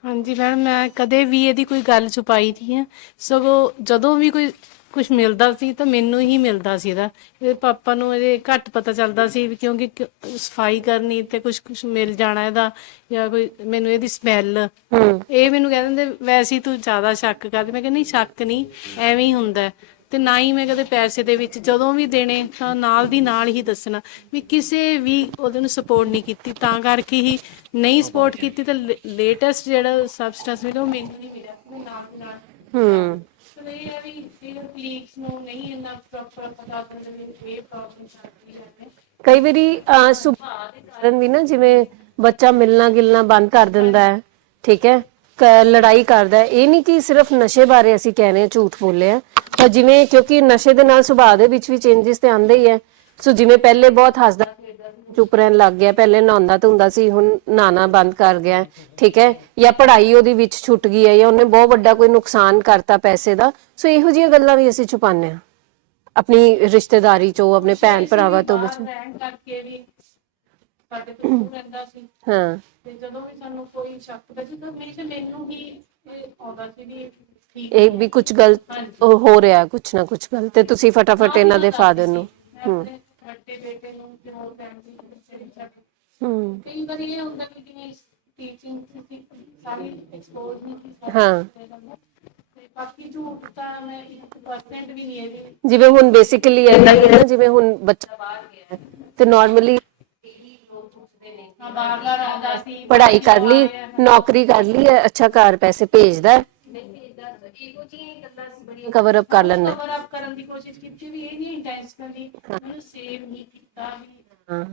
ਹਾਂਜੀ ਮੈਡਮ, ਮੈਂ ਕਦੇ ਵੀ ਇਹਦੀ ਕੋਈ ਗੱਲ ਛੁਪਾਈ ਨਹੀਂ ਹੈ, ਸਗੋਂ ਜਦੋਂ ਵੀ ਕੋਈ ਕੁਝ ਮਿਲਦਾ ਸੀ ਤਾਂ ਮੈਨੂੰ ਹੀ ਮਿਲਦਾ ਸੀ ਇਹਦਾ। ਇਹਦੇ ਪਾਪਾ ਨੂੰ ਇਹਦੇ ਘੱਟ ਪਤਾ ਚੱਲਦਾ ਸੀ ਵੀ ਕਿਉਂਕਿ ਸਫਾਈ ਕਰਨੀ ਤੇ ਕੁਝ ਮਿਲ ਜਾਣਾ ਇਹਦਾ, ਜਾਂ ਕੋਈ ਮੈਨੂੰ ਇਹਦੀ ਸਮੈਲ, ਇਹ ਮੈਨੂੰ ਕਹਿ ਦਿੰਦੇ ਵੈਸੇ ਹੀ ਤੂੰ ਜ਼ਿਆਦਾ ਸ਼ੱਕ ਕਰਦੀ। ਮੈਂ ਕਹਿੰਦੀ ਸ਼ੱਕ ਨਹੀਂ, ਐਵੇਂ ਹੀ ਹੁੰਦਾ। ਤੇ ਨਾ ਹੀ ਮੈਂ ਕਦੇ ਪੈਸੇ ਦੇ ਵਿੱਚ ਜਦੋਂ ਵੀ ਦੇਣੇ ਤਾਂ ਨਾਲ ਦੀ ਨਾਲ ਹੀ ਦੱਸਣਾ, ਵੀ ਕਿਸੇ ਵੀ ਉਹਦੇ ਨੂੰ ਸਪੋਰਟ ਨਹੀਂ ਕੀਤੀ, ਤਾਂ ਕਰਕੇ ਹੀ ਨਹੀਂ ਸਪੋਰਟ ਕੀਤੀ। ਤਾਂ ਲੇਟੈਸਟ ਜਿਹੜਾ ਸਬਸਟੈਂਸ ਮਿਲਿਆ ਉਹ ਮੈਨੂੰ ਹੀ ਮਿਲਿਆ ਸੀ ਨਾਲ ਦੀ ਨਾਲ। ਤੇ ਇਹ ਹੈ ਵੀ ਕਲੀਗਸ ਨੂੰ ਨਹੀਂ ਇੰਨਾ ਪ੍ਰੋਪਰ ਪਤਾ ਹੁੰਦਾ ਵੀ ਇਹ ਪ੍ਰੋਬਲਮ ਸਾਡੀ ਹੈ। ਕਈ ਵਾਰੀ ਸੁਭਾਅ ਦੇ ਕਾਰਨ ਵੀ ਨਾ, ਜਿਵੇਂ ਬੱਚਾ ਮਿਲਣਾ ਗਿਲਣਾ ਬੰਦ ਕਰ ਦਿੰਦਾ ਹੈ, ਠੀਕ ਹੈ, ਲੜਾਈ ਕਰਦਾ ਹੈ। ਇਹ ਨਹੀਂ ਕਿ ਸਿਰਫ ਨਸ਼ੇ ਬਾਰੇ ਅਸੀਂ ਕਹਿ ਰਹੇ ਹਾਂ ਝੂਠ ਬੋਲੇ ਆ, ਪਰ ਜਿਵੇਂ ਕਿਉਂਕਿ ਨਸ਼ੇ ਦੇ ਨਾਲ ਸੁਭਾਅ ਦੇ ਵਿੱਚ ਵੀ ਚੇਂਜਸ ਤੇ ਆਉਂਦੇ ਹੀ ਹੈ। ਸੋ ਜਿਵੇਂ ਪਹਿਲੇ ਬਹੁਤ ਹੱਸਦਾ ਚੁੱਪ ਰਹਿਣ ਲੱਗ ਗਿਆ, ਪਹਿਲੇ ਨਹਾਉਂਦਾ ਧੋਂਦਾ ਸੀ, ਹੁਣ ਨਹਾਣਾ ਬੰਦ ਕਰ ਗਿਆ, ਠੀਕ ਹੈ, ਜਾਂ ਪੜ੍ਹਾਈ ਉਹਦੀ ਵਿੱਚ ਛੁੱਟ ਗਈ ਹੈ, ਜਾਂ ਉਹਨੇ ਬਹੁਤ ਵੱਡਾ ਕੋਈ ਨੁਕਸਾਨ ਕਰਤਾ ਪੈਸੇ ਦਾ। ਸੋ ਇਹੋ ਜਿਹੀਆਂ ਗੱਲਾਂ ਵੀ ਅਸੀਂ ਛੁਪਾਉਂਦੇ ਹਾਂ। ਆਪਣੀ ਰਿਸ਼ਤੇਦਾਰੀ ਚੋਂ, ਆਪਣੇ ਭੈਣ ਭਰਾਵਾਂ ਤੋਂ ਬਚੇ। ਰਹਿਣ ਕਰਕੇ ਵੀ ਸਾਡੇ ਤੋਂ ਦੂਰ ਰਹਿੰਦਾ ਸੀ, ਹਾਂ ਤੇ ਜਦੋਂ ਵੀ ਸਾਨੂੰ ਕੋਈ ਸ਼ੱਕ ਪਿਆ ਤਾਂ ਮੈਨੂੰ ਹੀ ਇਹ ਆਉਂਦਾ ਸੀ ਵੀ ਠੀਕ ਇਹ ਵੀ ਕੁਝ ਗਲਤ ਹੋ ਰਿਹਾ, ਕੁਝ ਨਾ ਕੁਝ ਗਲਤ, ਤੇ ਤੁਸੀਂ ਫਟਾਫਟ ਇਹਨਾਂ ਦੇ ਫਾਦਰ ਨੂੰ ਆਪਣੇ ਵੱਡੇ ਬੇਟੇ ਨੂੰ ਤੇ ਹੋਰ ਫੈਮਿਲੀ ਦੇ ਵਿੱਚ ਵੀ ਸਾਡੇ ਕਈ ਵਾਰੀ ਇਹ ਹੁੰਦਾ ਕਿ ਜਿਵੇਂ ਟੀਚਿੰਗ ਸੀ ਸਾਰੀ ਐਕਸਪੋਜ਼ ਨਹੀਂ ਸੀ ਹਾਂ। ਤੇ ਬਾਕੀ ਝੂਠ ਤਾਂ ਮੈਂ 1% ਵੀ ਨਹੀਂ ਇਹਦੇ ਜਿਵੇਂ ਹੁਣ ਬੇਸਿਕਲੀ ਇਹ ਹੈ ਨਾ, ਜਿਵੇਂ ਹੁਣ ਬੱਚਾ ਬਾਹਰ ਗਿਆ ਹੈ, ਤੇ ਨਾਰਮਲੀ ਬਾਹਰਲਾ ਰਹਿੰਦਾ ਸੀ, ਪੜ੍ਹਾਈ ਕਰ ਲਈ, ਨੌਕਰੀ ਕਰ ਲਈ ਹੈ, ਅੱਛਾ ਘਰ ਪੈਸੇ ਭੇਜਦਾ ਹੈ, ਕਵਰ ਅਪ ਕਰ ਲੈਂਦੇ। ਕਵਰ ਅਪ ਕਰਨ ਦੀ ਕੋਸ਼ਿਸ਼ ਕੀਤੀ ਵੀ ਇਹ ਨਹੀਂ ਇੰਟੈਂਸ਼ਨਲੀ ਮੈਨੂੰ ਸੇਵ ਨਹੀਂ ਕੀਤਾ ਵੀ। ਹਾਂ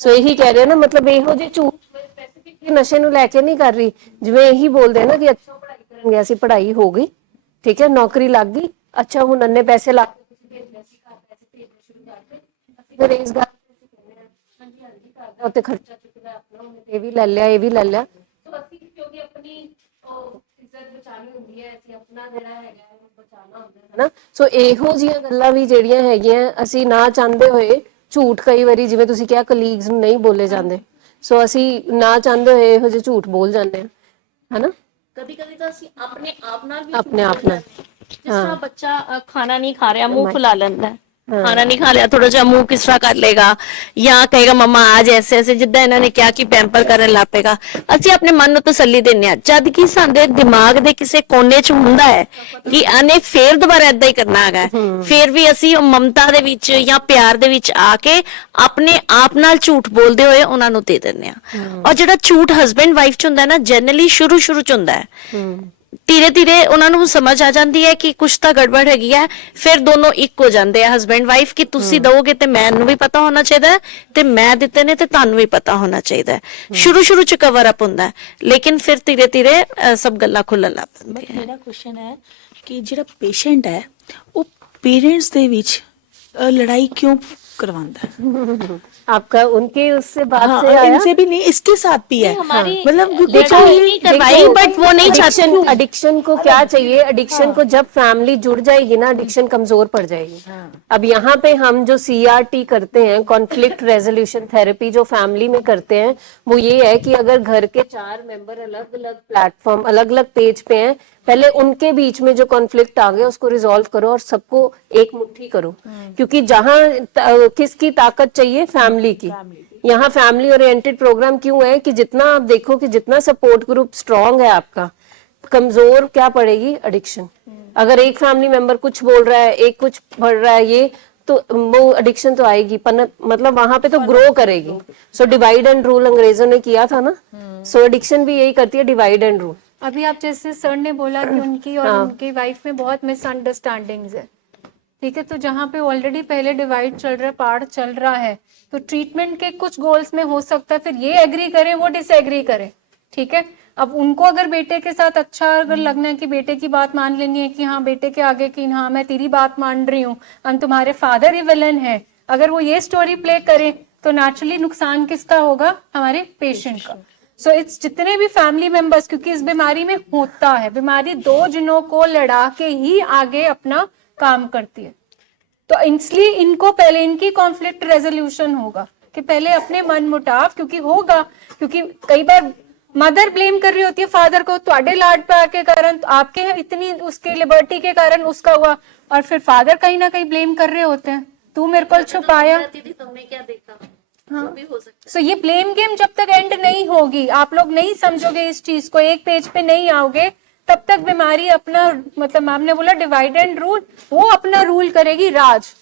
ਸੋ ਇਹੀ ਕਹਿ ਰਹੇ ਨਾ, ਮਤਲਬ ਇਹੋ ਜਿਹੇ ਝੂਠ ਸਪੈਸੀਫਿਕਲੀ ਨਸ਼ੇ ਨੂੰ ਲੈ ਕੇ ਨਹੀਂ ਕਰ ਰਹੀ, ਜਿਵੇਂ ਇਹੀ ਬੋਲਦੇ ਨਾ ਕਿ ਅੱਛਾ ਪੜ੍ਹਾਈ ਕਰਨ ਗਿਆ ਸੀ, ਪੜ੍ਹਾਈ ਹੋ ਗਈ, ਠੀਕ ਹੈ, ਨੌਕਰੀ ਲੱਗ ਗਈ, ਅੱਛਾ ਹੁਣ ਅੰਨੇ ਪੈਸੇ ਲਾ ਕੇ ਤੁਸੀਂ ਭੇਜਿਆ ਸੀ, ਘਰ ਪੈਸੇ ਭੇਜਣੇ ਸ਼ੁਰੂ ਕਰਤੇ, ਅਸੀਂ ਫਿਰ ਇਸ ਗੱਲ ਤੇ ਕਹਿੰਦੇ ਹਾਂ ਹਾਂਜੀ ਹਾਂਜੀ ਕਰਦਾ ਉੱਤੇ ਖਰਚਾ ਚੁੱਕਦਾ ਆਪਣਾ, ਉਹਨੇ ਇਹ ਵੀ ਲੈ ਲਿਆ, ਇਹ ਵੀ ਲੈ ਲਿਆ, ਸੋ ਅਸੀਂ ਕਿਉਂਕਿ ਆਪਣੀ ਇੱਜ਼ਤ ਬਚਾਣੀ ਹੁੰਦੀ ਹੈ, ਅਸੀਂ ਆਪਣਾ ਜਿਹੜਾ ਹੈਗਾ ਉਹ ਬਚਾਉਣਾ ਹੁੰਦਾ ਹੈ ਨਾ। ਸੋ ਇਹੋ ਜਿਹੀਆਂ ਗੱਲਾਂ ਵੀ ਜਿਹੜੀਆਂ ਹੈਗੀਆਂ, ਅਸੀਂ ਨਾ ਚਾਹੁੰਦੇ ਹੋਏ ਝੂਠ ਕਈ ਵਾਰੀ, ਜਿਵੇਂ ਤੁਸੀਂ ਕਿਹਾ ਕਲੀਗਸ ਨੂੰ ਨਹੀਂ ਬੋਲੇ ਜਾਂਦੇ, ਸੋ ਅਸੀਂ ਨਾ ਚਾਹੁੰਦੇ ਹੋਏ ਇਹੋ ਜਿਹੇ ਝੂਠ ਬੋਲ ਜਾਂਦੇ ਹਾਂ, ਹਨਾ। कभी कभी तो ਅਸੀਂ ਆਪਣੇ ਆਪ ਨਾਲ ਵੀ ਆਪਣੇ ਆਪ ਨਾਲ ਜਿਸ ਤਰ੍ਹਾਂ ਬੱਚਾ ਖਾਣਾ ਨਹੀਂ ਖਾ ਰਿਹਾ, ਮੂੰਹ ਫੁਲਾ ਲੈਂਦਾ ਹੈ, ਖਾਣਾ नहीं खा लिया थोड़ा जा मुंह किस तरह कर लेगा, या कहेगा मम्मा आज ऐसे ऐसे, जिद्दां ਇਹਨਾਂ ਨੇ ਕਿਹਾ ਕਿ ਪੈਂਪਰ ਕਰਨ ਲੱਗ ਪਏਗਾ, ਅਸੀਂ ਆਪਣੇ ਮਨ ਨੂੰ ਤਸੱਲੀ ਦਿੰਨੇ ਆ, ਜਦ ਕਿ ਸਾਡੇ ਦਿਮਾਗ ਦੇ ਕਿਸੇ ਕੋਨੇ 'ਚ ਹੁੰਦਾ ਹੈ ਕਿ ਆਨੇ ਫੇਰ ਦੁਬਾਰਾ ਏਦਾਂ ਹੀ ਕਰਨਾ ਹੈਗਾ, ਫਿਰ ਵੀ ਅਸੀਂ ਮਮਤਾ ਦੇ ਵਿੱਚ ਜਾਂ ਪਿਆਰ ਦੇ ਵਿੱਚ ਆ ਕੇ ਆਪਣੇ ਆਪ ਨਾਲ ਝੂਠ ਬੋਲਦੇ ਹੋਏ ਉਹਨਾਂ ਨੂੰ ਦੇ ਦਿੰਨੇ ਆ। ਔਰ ਜਿਹੜਾ ਝੂਠ ਹਸਬੈਂਡ ਵਾਈਫ 'ਚ ਹੁੰਦਾ ਨਾ, ਜਨਰਲੀ ਸ਼ੁਰੂ ਚ ਹੁੰਦਾ ਹੈ, ਧੀਰੇ ਧੀਰੇ ਉਹਨਾਂ ਨੂੰ ਸਮਝ ਆ ਜਾਂਦੀ ਹੈ ਕਿ ਕੁਛ ਤਾਂ ਗੜਬੜ ਹੈਗੀ ਹੈ, ਫਿਰ ਦੋਨੋਂ ਇੱਕ ਹੋ ਜਾਂਦੇ ਆ ਹਸਬੈਂਡ ਵਾਈਫ, ਕਿ ਤੁਸੀਂ ਦਓਗੇ ਤੇ ਮੈਨੂੰ ਵੀ ਪਤਾ ਹੋਣਾ ਚਾਹੀਦਾ ਹੈ, ਤੇ ਮੈਂ ਦਿੱਤੇ ਨੇ ਤੇ ਤੁਹਾਨੂੰ ਵੀ ਪਤਾ ਹੋਣਾ ਚਾਹੀਦਾ ਹੈ। ਸ਼ੁਰੂ ਚ ਕਵਰ ਅਪ ਹੁੰਦਾ ਹੈ, ਲੇਕਿਨ ਫਿਰ ਧੀਰੇ ਧੀਰੇ ਸਭ ਗੱਲਾਂ ਖੁੱਲਣ ਲੱਗ ਪੈਂਦੀਆਂ। ਮੇਰਾ ਕੁਐਸਚਨ ਹੈ ਕਿ ਜਿਹੜਾ ਪੇਸ਼ੈਂਟ ਹੈ ਉਹ ਪੇਰੈਂट्स ਦੇ ਵਿੱਚ लड़ाई क्यों करवाता है? आपका उनके उससे बात हाँ, से आया? इनसे भी नहीं, इसके साथ भी है, हमारी मतलब देखो नहीं करवाई, बट वो नहीं चाहते। एडिक्शन को क्या चाहिए, एडिक्शन को जब फैमिली जुड़ जाएगी ना, एडिक्शन कमजोर पड़ जाएगी। अब यहाँ पे हम जो CRT करते हैं, कॉन्फ्लिक्ट रेजोल्यूशन थेरेपी, जो फैमिली में करते हैं, वो ये है कि अगर घर के 4 मेंबर अलग अलग प्लेटफॉर्म, अलग अलग पेज पे हैं, पहले उनके बीच में जो कॉन्फ्लिक्ट आ गया उसको रिजॉल्व करो और सबको एक मुट्ठी करो, क्योंकि जहां किसकी ताकत चाहिए, फैमिली की। यहाँ फैमिली ओरिएंटेड प्रोग्राम क्यों है कि जितना आप देखो कि जितना सपोर्ट ग्रुप स्ट्रांग है आपका, कमजोर क्या पड़ेगी, एडिक्शन। अगर एक फैमिली मेंबर कुछ बोल रहा है, एक कुछ बढ़ रहा है, ये तो वो एडिक्शन तो आएगी, मतलब वहां पे तो ग्रो करेगी। सो डिवाइड एंड रूल अंग्रेजों ने किया था ना, सो एडिक्शन भी यही करती है, डिवाइड एंड रूल। अभी आप जैसे सर ने बोला कि उनकी और उनकी वाइफ में बहुत मिसअंडरस्टैंडिंग्स है, ठीक है, तो जहाँ पे ऑलरेडी पहले डिवाइड चल रहा है, पार्ट चल रहा है, तो ट्रीटमेंट के कुछ गोल्स में हो सकता है फिर ये एग्री करे, वो डिसएग्री करे, ठीक है। अब उनको अगर बेटे के साथ अच्छा अगर लगना है कि बेटे की बात मान लेनी है कि हाँ बेटे के आगे कि हाँ मैं तेरी बात मान रही हूँ और तुम्हारे फादर ही विलन है, अगर वो ये स्टोरी प्ले करे तो नेचुरली नुकसान किसका होगा, हमारे पेशेंट का। सो इट्स जितने भी फैमिली मेंबर्स, क्योंकि इस बीमारी में होता है, बीमारी 2 जनों को लड़ा के ही आगे अपना काम करती है, तो इसलिए इनको पहले इनकी कॉन्फ्लिक्ट रेजोल्यूशन होगा कि पहले अपने मन मुटाव, क्योंकि होगा, क्योंकि कई बार मदर ब्लेम कर रही होती है फादर को, ਤੁਹਾਡੇ लाड पे के कारण, आपके इतनी उसके लिबर्टी के कारण उसका हुआ, और फिर फादर कहीं ना कहीं ब्लेम कर रहे होते हैं, तू मेरे को छुपाया। दीदी तुमने क्या देखा, हाँ, वो भी हो सकता है। सो ये ब्लेम गेम जब तक एंड नहीं होगी, आप लोग नहीं समझोगे इस चीज को, एक पेज पे नहीं आओगे, तब तक बीमारी अपना, मतलब मैम ने बोला डिवाइड एंड रूल, वो अपना रूल करेगी राज।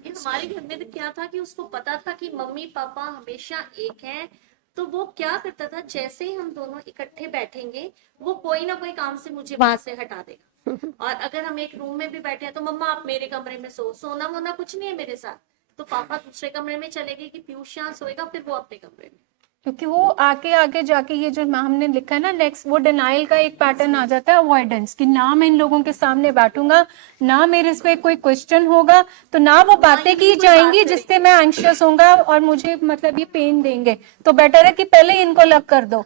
ये हमारे घर में तो क्या था कि उसको पता था कि मम्मी पापा हमेशा एक हैं, तो वो क्या करता था, जैसे ही हम दोनों इकट्ठे बैठेंगे वो कोई ना कोई काम से मुझे वहां से हटा देगा, और अगर हम एक रूम में भी बैठे हैं तो मम्मा आप मेरे कमरे में सोना वोना कुछ नहीं है मेरे साथ, तो पापा दूसरे कमरे में चले गए कि पीयूष यहाँ सोएगा, फिर वो अपने कमरे में, क्योंकि वो आगे जाके ये जो हमने लिखा है ना नेक्स्ट, वो डिनाइल का एक पैटर्न आ जाता है, अवॉइडेंस, कि ना मैं इन लोगों के सामने बैठूंगा, ना मेरे पे कोई क्वेश्चन होगा, तो ना वो बातें की जाएंगी जिससे मैं एंशियस होऊंगा और मुझे मतलब ये पेन देंगे, तो बेटर है कि पहले इनको अलग कर दो,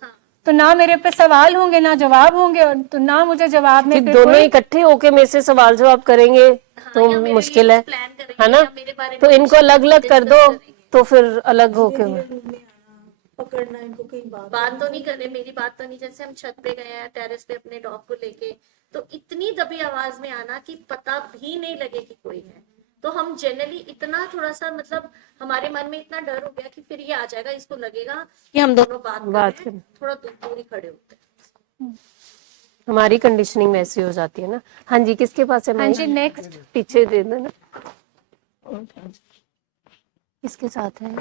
तो ना मेरे पे सवाल होंगे ना जवाब होंगे, और तो ना मुझे जवाब में कि फिर दोनों कोई- इकट्ठे होके मेरे से सवाल जवाब करेंगे तो मुश्किल है ना। तो इनको अलग अलग कर दो तो फिर अलग होके पकड़ना इनको कहीं बात बात तो नहीं कर रहे, मेरी बात तो नहीं, जैसे हम छत पे गए हैं टेरेस पे अपने डॉग को लेके, तो इतनी दबी आवाज में आना कि पता भी नहीं लगे कि कोई है। तो हम जनरली इतना थोड़ा सा मतलब हमारे मन में इतना डर हो गया कि फिर ये आ जाएगा, इसको लगेगा कि हम दोनों बात कर रहे हैं, थोड़ा दूर ही खड़े होते हैं। हमारी कंडीशनिंग वैसी हो जाती है ना। हाँ जी, किसके पास है? हाँ जी, माइक? नेक्स्ट। पीछे दे देना। किसके साथ है?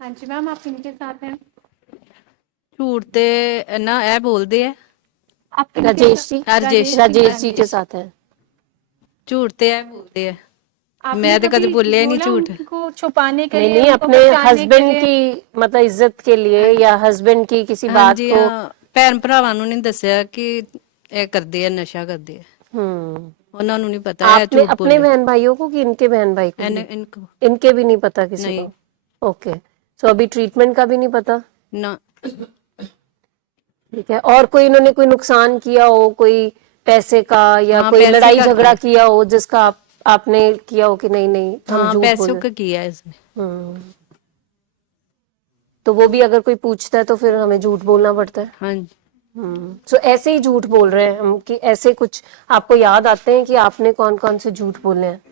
हाँ जी मैम, आप इनके साथ हैं। ਝੂਠ ਤੇ ਨਾ ਇਹ ਬੋਲਦੇ ਆ, आप किनके राजेश साथ- जी, राजेश जी के साथ है। ਝੂਠ ਤੇ ਇਹ ਬੋਲਦੇ ਆ। आपने मैं तो कभी कभी बोलिया ही नहीं बोला झूठ। उनको छुपाने के नहीं लिए, नहीं, उनको अपने बचाने के हस्बैंड लिए? की मतलब इज्जत के लिए या हस्बैंड की किसी बात ਹਾਂਜੀ को। ਹਾਂ, ਭੈਣ ਭਰਾਵਾਂ ਨੂੰ ਨਹੀਂ ਦੱਸਿਆ ਕਿ ਇਹ ਕਰਦੇ ਆ, ਨਸ਼ਾ ਕਰਦੇ ਆ, ਉਹਨਾਂ ਨੂੰ ਨਹੀਂ ਪਤਾ ਇਹ आपने ਝੂਠ अपने ਬੋਲੇ। बहन भाइयों को कि इनके बहन भाई को? इनको इनके भी नहीं पता किसी नहीं। को? ओके, सो अभी ट्रीटमेंट का भी नहीं पता। ना ठीक है, और कोई इन्होंने कोई नुकसान किया हो, कोई पैसे का या हाँ, कोई पैसे लड़ाई का झगड़ा किया। किया हो जिसका आपने किया हो कि नहीं नहीं हम हाँ झूठ पैसों बोले? का किया है इसने। तो वो भी अगर कोई पूछता है तो फिर हमें झूठ बोलना पड़ता है। हाँ जी, सो ऐसे ही झूठ बोल रहे हैं हम कि ऐसे कुछ आपको याद आते हैं कि आपने कौन कौन से झूठ बोले हैं?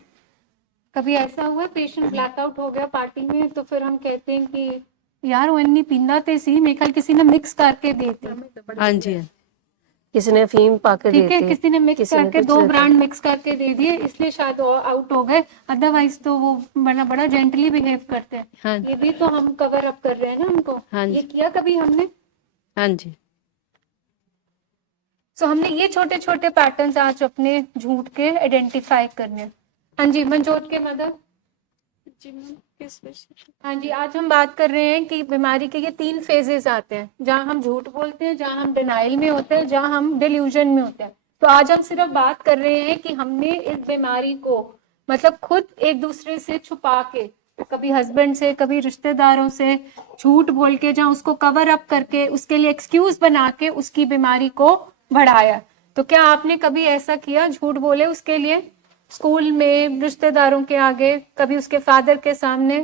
कभी ऐसा हुआ पेशेंट ब्लैकआउट हो गया पार्टी में, तो फिर हम कहते हैं कि यार वो इन्नी पींदा ते सी, मेरे ख्याल किसी ने मिक्स करके दे दी। हाँ जी, हाँ। किसी ने अफीम पाके ठीक है, देते, किसी ने मिक्स किसी ने करके कुछ दो देता। ब्रांड मिक्स करके दे दिए, इसलिए शायद आउट हो गए, अदरवाइज तो वो बड़ा जेंटली बिहेव करते हैं। हाँ। ये भी तो हम कवर अप कर रहे हैं ना उनको। हाँ जी। ये किया कभी हमने? हाँ जी, सो हमने ये छोटे छोटे पैटर्न्स आज अपने झूठ के आइडेंटिफाई करने हैं। हाँ जी, मनजोत के मदर। हाँ जी, आज हम बात कर रहे हैं कि बीमारी के ये 3 फेजेस आते हैं, जहाँ हम झूठ बोलते हैं, जहाँ हम डिनाइल में होते हैं, जहाँ हम डिल्यूजन में होते हैं। तो आज हम सिर्फ बात कर रहे हैं कि हमने इस बीमारी को मतलब खुद एक दूसरे से छुपा के, कभी हस्बैंड से, कभी रिश्तेदारों से झूठ बोल के, जहाँ उसको कवर अप करके, उसके लिए एक्सक्यूज बना के उसकी बीमारी को बढ़ाया। तो क्या आपने कभी ऐसा किया, झूठ बोले उसके लिए, स्कूल में, रिश्तेदारों के आगे, कभी उसके फादर के सामने?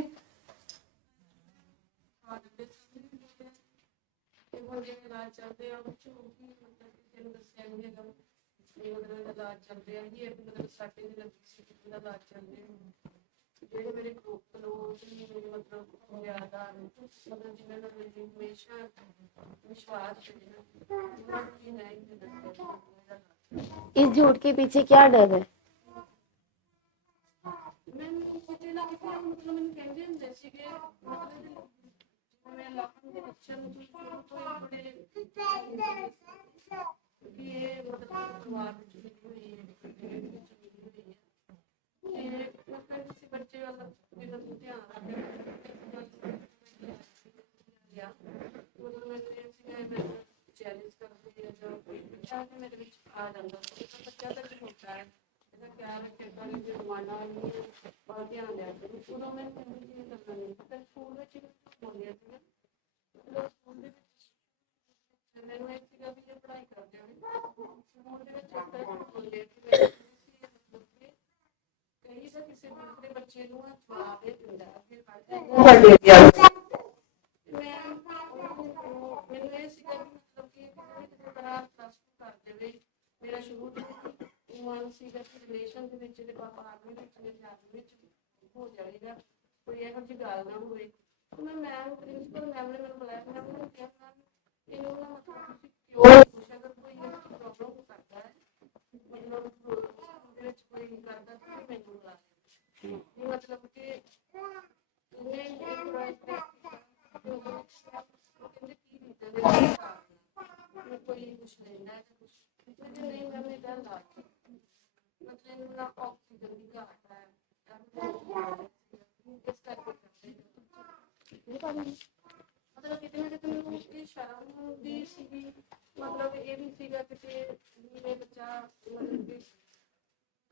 इस झूठ के पीछे क्या डर है?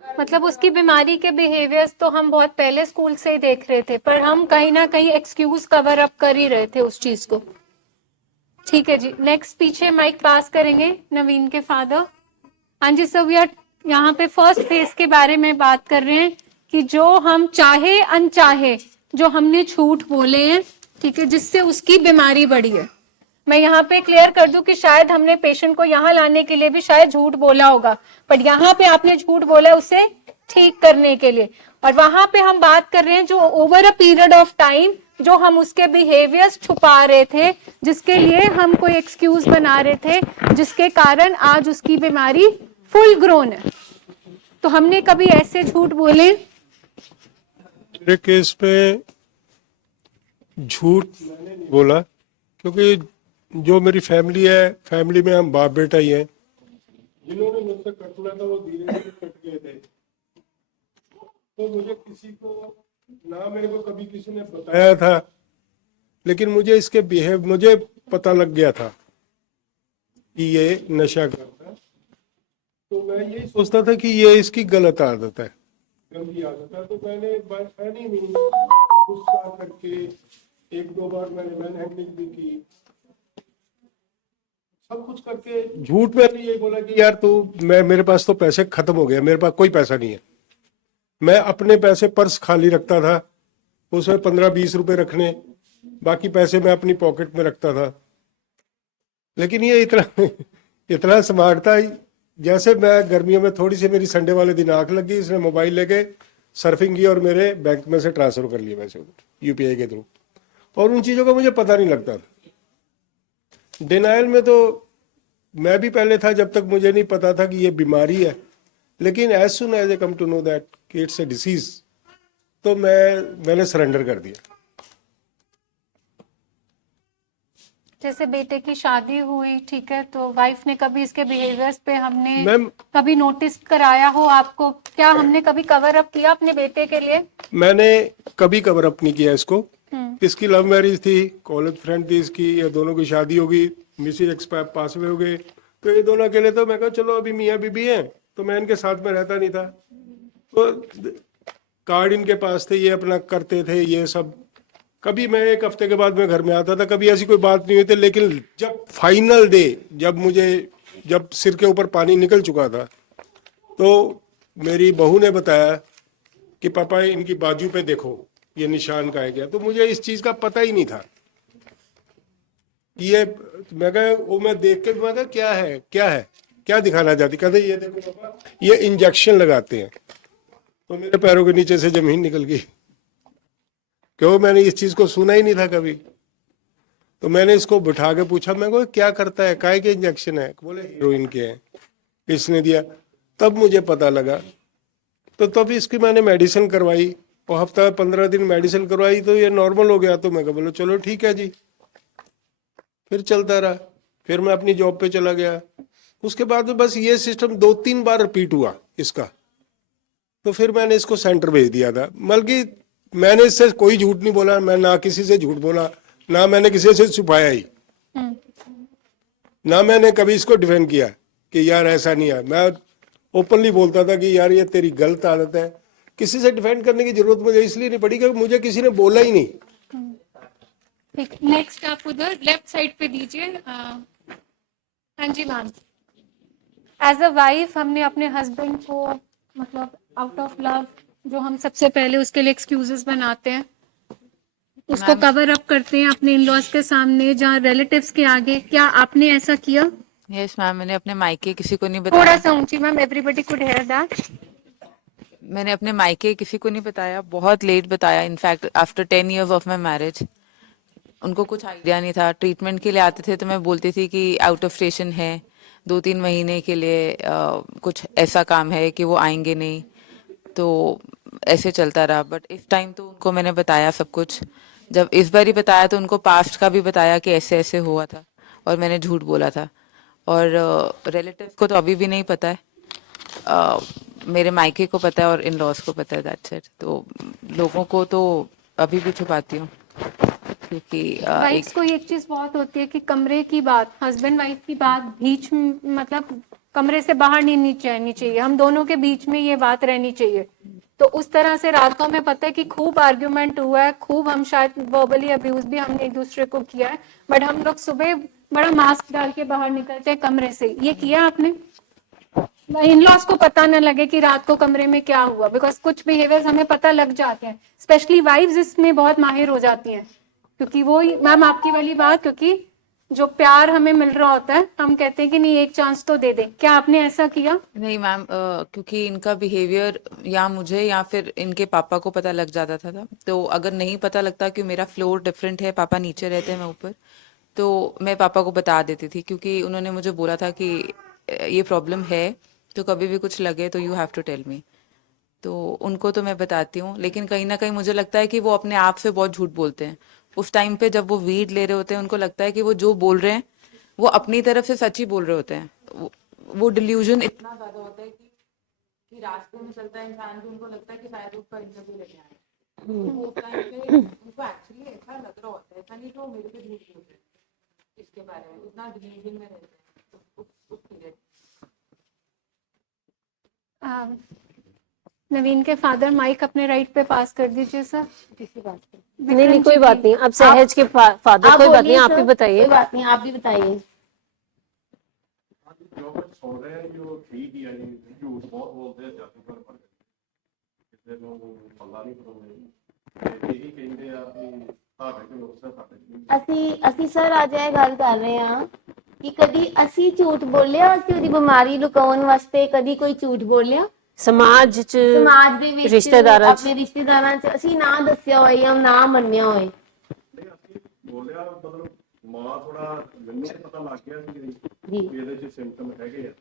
मतलब उसकी बीमारी के बिहेवियर्स तो हम बहुत पहले स्कूल से ही देख रहे थे, पर हम कहीं ना कहीं एक्सक्यूज कवर अप कर ही रहे थे उस चीज को। ठीक है जी, नेक्स्ट पीछे माइक पास करेंगे नवीन के फादर। हाँ जी सर, वी आर यहाँ पे फर्स्ट फेज के बारे में बात कर रहे हैं कि जो हम चाहे अनचाहे जो हमने झूठ बोले हैं, ठीक है, जिससे उसकी बीमारी बढ़ी है। मैं यहाँ पे क्लियर कर दूं कि शायद हमने पेशेंट को यहाँ लाने के लिए भी शायद झूठ बोला होगा, पर यहाँ पे आपने झूठ बोला उसे ठीक करने के लिए। और वहां पे हम बात कर रहे हैं जो over a period of time जो हम उसके बिहेवियर्स छुपा रहे थे, जिसके लिए हम कोई एक्सक्यूज बना रहे थे, जिसके कारण आज उसकी बीमारी फुल ग्रोन है। तो हमने कभी ऐसे झूठ बोले? मेरे केस पे झूठ मैंने नहीं बोला, क्योंकि जो मेरी फैमिली है, फैमिली में हम बाप बेटा ही हैं। जिन्होंने मुझसे कटना था वो धीरे धीरे कट गए थे। तो मुझे किसी को ना, मेरे को कभी किसी ने बताया था, लेकिन मुझे इसके मुझे पता लग गया था कि ये नशा करता है। तो मैं यही सोचता था कि ये इसकी गलत आदत है, गंदी आदत है। तो मैंने फैनी में गुस्सा करके एक दो बार मैंने मैनहैंडलिंग भी की, सब कुछ करके झूठ मैंने यही बोला कि यार तू, मेरे पास तो पैसे खत्म हो गए, मेरे पास कोई पैसा नहीं है। मैं अपने पैसे पर्स खाली रखता था, उसमें 15-20 रुपए रखने, बाकी पैसे मैं अपनी पॉकेट में रखता था। लेकिन ये इतना स्मार्ट था, जैसे मैं गर्मियों में थोड़ी सी मेरी संडे वाले दिन आंख लग गई, इसने मोबाइल लेके सर्फिंग की और मेरे बैंक में से ट्रांसफर कर लिए पैसे यूपीआई के थ्रू, और उन चीज़ों का मुझे पता नहीं लगता था। डिनाइल में तो मैं भी पहले था, जब तक मुझे नहीं पता था कि ये बीमारी है। लेकिन as soon as I come to know that it's a disease, तो मैंने सरेंडर कर दिया। जैसे बेटे की शादी हुई, ठीक है, तो वाइफ ने कभी इसके बिहेवियर्स पे हमने कभी नोटिस कराया हो आपको? क्या हमने कभी कवर अप किया अपने बेटे के लिए? मैंने कभी कवर अप नहीं किया इसको। इसकी लव मैरिज थी, कॉलेज फ्रेंड थी इसकी, ये दोनों की शादी हो गई, मिसेज एक्सपायर पास में हो गए, तो ये दोनों अकेले। तो मैं कहा चलो अभी मियाँ बीबी हैं, तो मैं इनके साथ में रहता नहीं था। तो कार्ड इनके पास थे, ये अपना करते थे ये सब। कभी मैं एक हफ्ते के बाद मैं घर में आता था, कभी ऐसी कोई बात नहीं हुई थी। लेकिन जब फाइनल डे, जब सिर के ऊपर पानी निकल चुका था, तो मेरी बहू ने बताया कि पापा इनकी बाजू पे देखो ये निशान का है क्या। तो मुझे इस चीज का पता ही नहीं था। ये मैं देख के मैं कहा क्या दिखाना चाहती। कहते ये देखो पापा, ये इंजेक्शन लगाते हैं। तो मेरे पैरों के नीचे से जमीन निकल गई, क्यों मैंने इस चीज को सुना ही नहीं था कभी। तो मैंने इसको बिठा के पूछा, मैं को क्या करता है, काय के इंजेक्शन है? बोले हीरोइन के हैं, इसने दिया। तब मुझे पता लगा। तो तब इसकी मैंने मेडिसिन करवाई, और हफ्ता 15 दिन मेडिसिन करवाई, तो ये नॉर्मल हो गया। तो मैं बोलो चलो ठीक है जी, फिर चलता रहा। फिर मैं अपनी जॉब पे चला गया। उसके बाद में बस ये सिस्टम 2-3 बार रिपीट हुआ इसका। तो फिर मैंने इसको सेंटर भेज दिया था। बल्कि मैंने इससे कोई झूठ नहीं बोला, मैं ना किसी से झूठ बोला, ना मैंने किसी से छुपाया ही, ना मैंने कभी इसको डिफेंड किया कि यार ऐसा नहीं है। मैं ओपनली बोलता था कि यार ये तेरी गलत आदत है। किसी से डिफेंड करने की जरूरत मुझे इसलिए नहीं पड़ी क्योंकि मुझे किसी ने बोला ही नहीं। ठीक, नेक्स्ट आप उधर लेफ्ट साइड पे दीजिए। हाँ जी मैम, एज अ वाइफ हमने अपने हस्बैंड को, मतलब आउट ऑफ लव, जो हम सबसे पहले उसके लिए एक्सक्यूजेस बनाते हैं, उसको कवर अप करते हैं अपने इन लॉज के सामने, जहाँ रिलेटिव्स के आगे। क्या आपने ऐसा किया? यस मैम, मैंने अपने मायके किसी को नहीं बताया। थोड़ा सा ऊंची ma'am, everybody could hear that. मैंने अपने मायके किसी को नहीं बताया, बहुत लेट बताया। In fact after 10 years of my marriage. उनको कुछ आइडिया नहीं था। ट्रीटमेंट के लिए आते थे तो मैं बोलती थी कि आउट ऑफ स्टेशन है, 2-3 महीने के लिए कुछ ऐसा काम है कि वो आएंगे नहीं। तो ऐसे चलता रहा। बट इस टाइम तो उनको मैंने बताया सब कुछ। जब इस बार ही बताया तो उनको पास्ट का भी बताया कि ऐसे ऐसे हुआ था और मैंने झूठ बोला था। और रिलेटिव्स को तो अभी भी नहीं पता है। मेरे मायके को पता है और इन लॉज को पता है, दैट्स इट। तो लोगों को तो अभी भी छुपाती हूँ, क्योंकि वाइफ्स को एक चीज बहुत होती है कि कमरे की बात, हस्बैंड वाइफ की बात बीच में, मतलब कमरे से बाहर नहीं रहनी चाहिए, हम दोनों के बीच में ये बात रहनी चाहिए। तो उस तरह से रातों में पता है कि खूब आर्ग्यूमेंट हुआ है, खूब हम शायद वर्बली अब्यूज भी हमने एक दूसरे को किया है, बट हम लोग सुबह बड़ा मास्क डाल के बाहर निकलते हैं कमरे से, ये किया आपने? इन लॉज को पता न लगे कि रात को कमरे में क्या हुआ, बिकॉज कुछ बिहेवियर्स हमें पता लग जाते हैं, स्पेशली वाइफ्स इसमें बहुत माहिर हो जाती हैं, क्योंकि वो मैम आपकी वाली बात, क्योंकि जो प्यार हमें मिल रहा होता है हम कहते हैं कि नहीं एक चांस तो दे दे, क्या आपने ऐसा किया? नहीं मैम, क्योंकि इनका बिहेवियर या मुझे या फिर इनके पापा को पता लग जाता था, तो अगर नहीं पता लगता कि मेरा फ्लोर डिफरेंट है, पापा नीचे रहते हैं मैं ऊपर, तो मैं पापा को बता देती थी, क्योंकि उन्होंने मुझे बोला था कि ये प्रॉब्लम है तो कभी भी कुछ लगे तो you have to tell me. तो उनको तो मैं बताती हूँ, लेकिन कहीं ना कहीं मुझे लगता है कि वो अपने आप से बहुत झूठ बोलते हैं। उस टाइम पे जब वो वीड ले रहे होते हैं उनको लगता है कि वो जो बोल रहे हैं वो अपनी तरफ से सच ही बोल रहे होते हैं। वो डिल्यूजन इतना ज्यादा होता है कि रास्ते में चलता है इंसान तो उनको लगता है कि शायद उसका इंटरव्यू लेके आए, तो उस टाइम पे उनको एक्चुअली ऐसा लग रहा होता है, ऐसा नहीं कि वो मेरे पे झूठ बोल रहे हैं इसके बारे में, इतना डिल्यूजन में रहते हैं उस पीरियड। नवीन के फादर माइक अपने राइट पे पास कर दीजिए सर। किसी बात पे नहीं नहीं कोई बात नहीं, अब सहज के फादर, कोई बात नहीं, आप ही बताइए। कोई बात नहीं, आप भी बताइए। जो कुछ सुन रहे हैं जो ठीक ही है जी, झूठ बहुत बोलते हैं जाति पर ਕਿਸੇ ਨੂੰ ਪੱਲਾ ਨਹੀਂ ਪਾਉਂਦੇ, ਇਹੀ ਕਹਿੰਦੇ ਆ ਕਿ ਤੁਹਾਡੇ ਕੋਲ ਨੁਕਸਾ ਸਾਡੇ ਅਸੀਂ ਸਰ ਅੱਜ ਇਹ ਗੱਲ ਕਰ ਰਹੇ ਹਾਂ ਕਿ ਕਦੀ ਅਸੀਂ ਝੂਠ ਬੋਲਿਆ, ਅਸੀਂ ਉਹਦੀ ਬਿਮਾਰੀ ਲੁਕਾਉਣ ਵਾਸਤੇ ਕਦੀ ਕੋਈ ਝੂਠ ਬੋਲਿਆ ਸਮਾਜ ਚ, ਸਮਾਜ ਦੇ ਵਿੱਚ, ਰਿਸ਼ਤੇਦਾਰਾਂ ਚ, ਆਪਣੇ ਰਿਸ਼ਤੇਦਾਰਾਂ ਚ ਅਸੀਂ ਨਾ ਦੱਸਿਆ ਹੋਏ ਜਾਂ ਨਾ ਮੰਨਿਆ ਹੋਏ? ਨਹੀਂ ਅਸੀਂ ਬੋਲਿਆ, ਮਤਲਬ ਮਾਂ ਥੋੜਾ ਮੈਨੂੰ ਪਤਾ ਲੱਗ ਗਿਆ ਸੀ ਜੀ ਕਿ ਇਹਦੇ ਚ ਸਿੰਪਟਮ ਹੈਗੇ ਆ,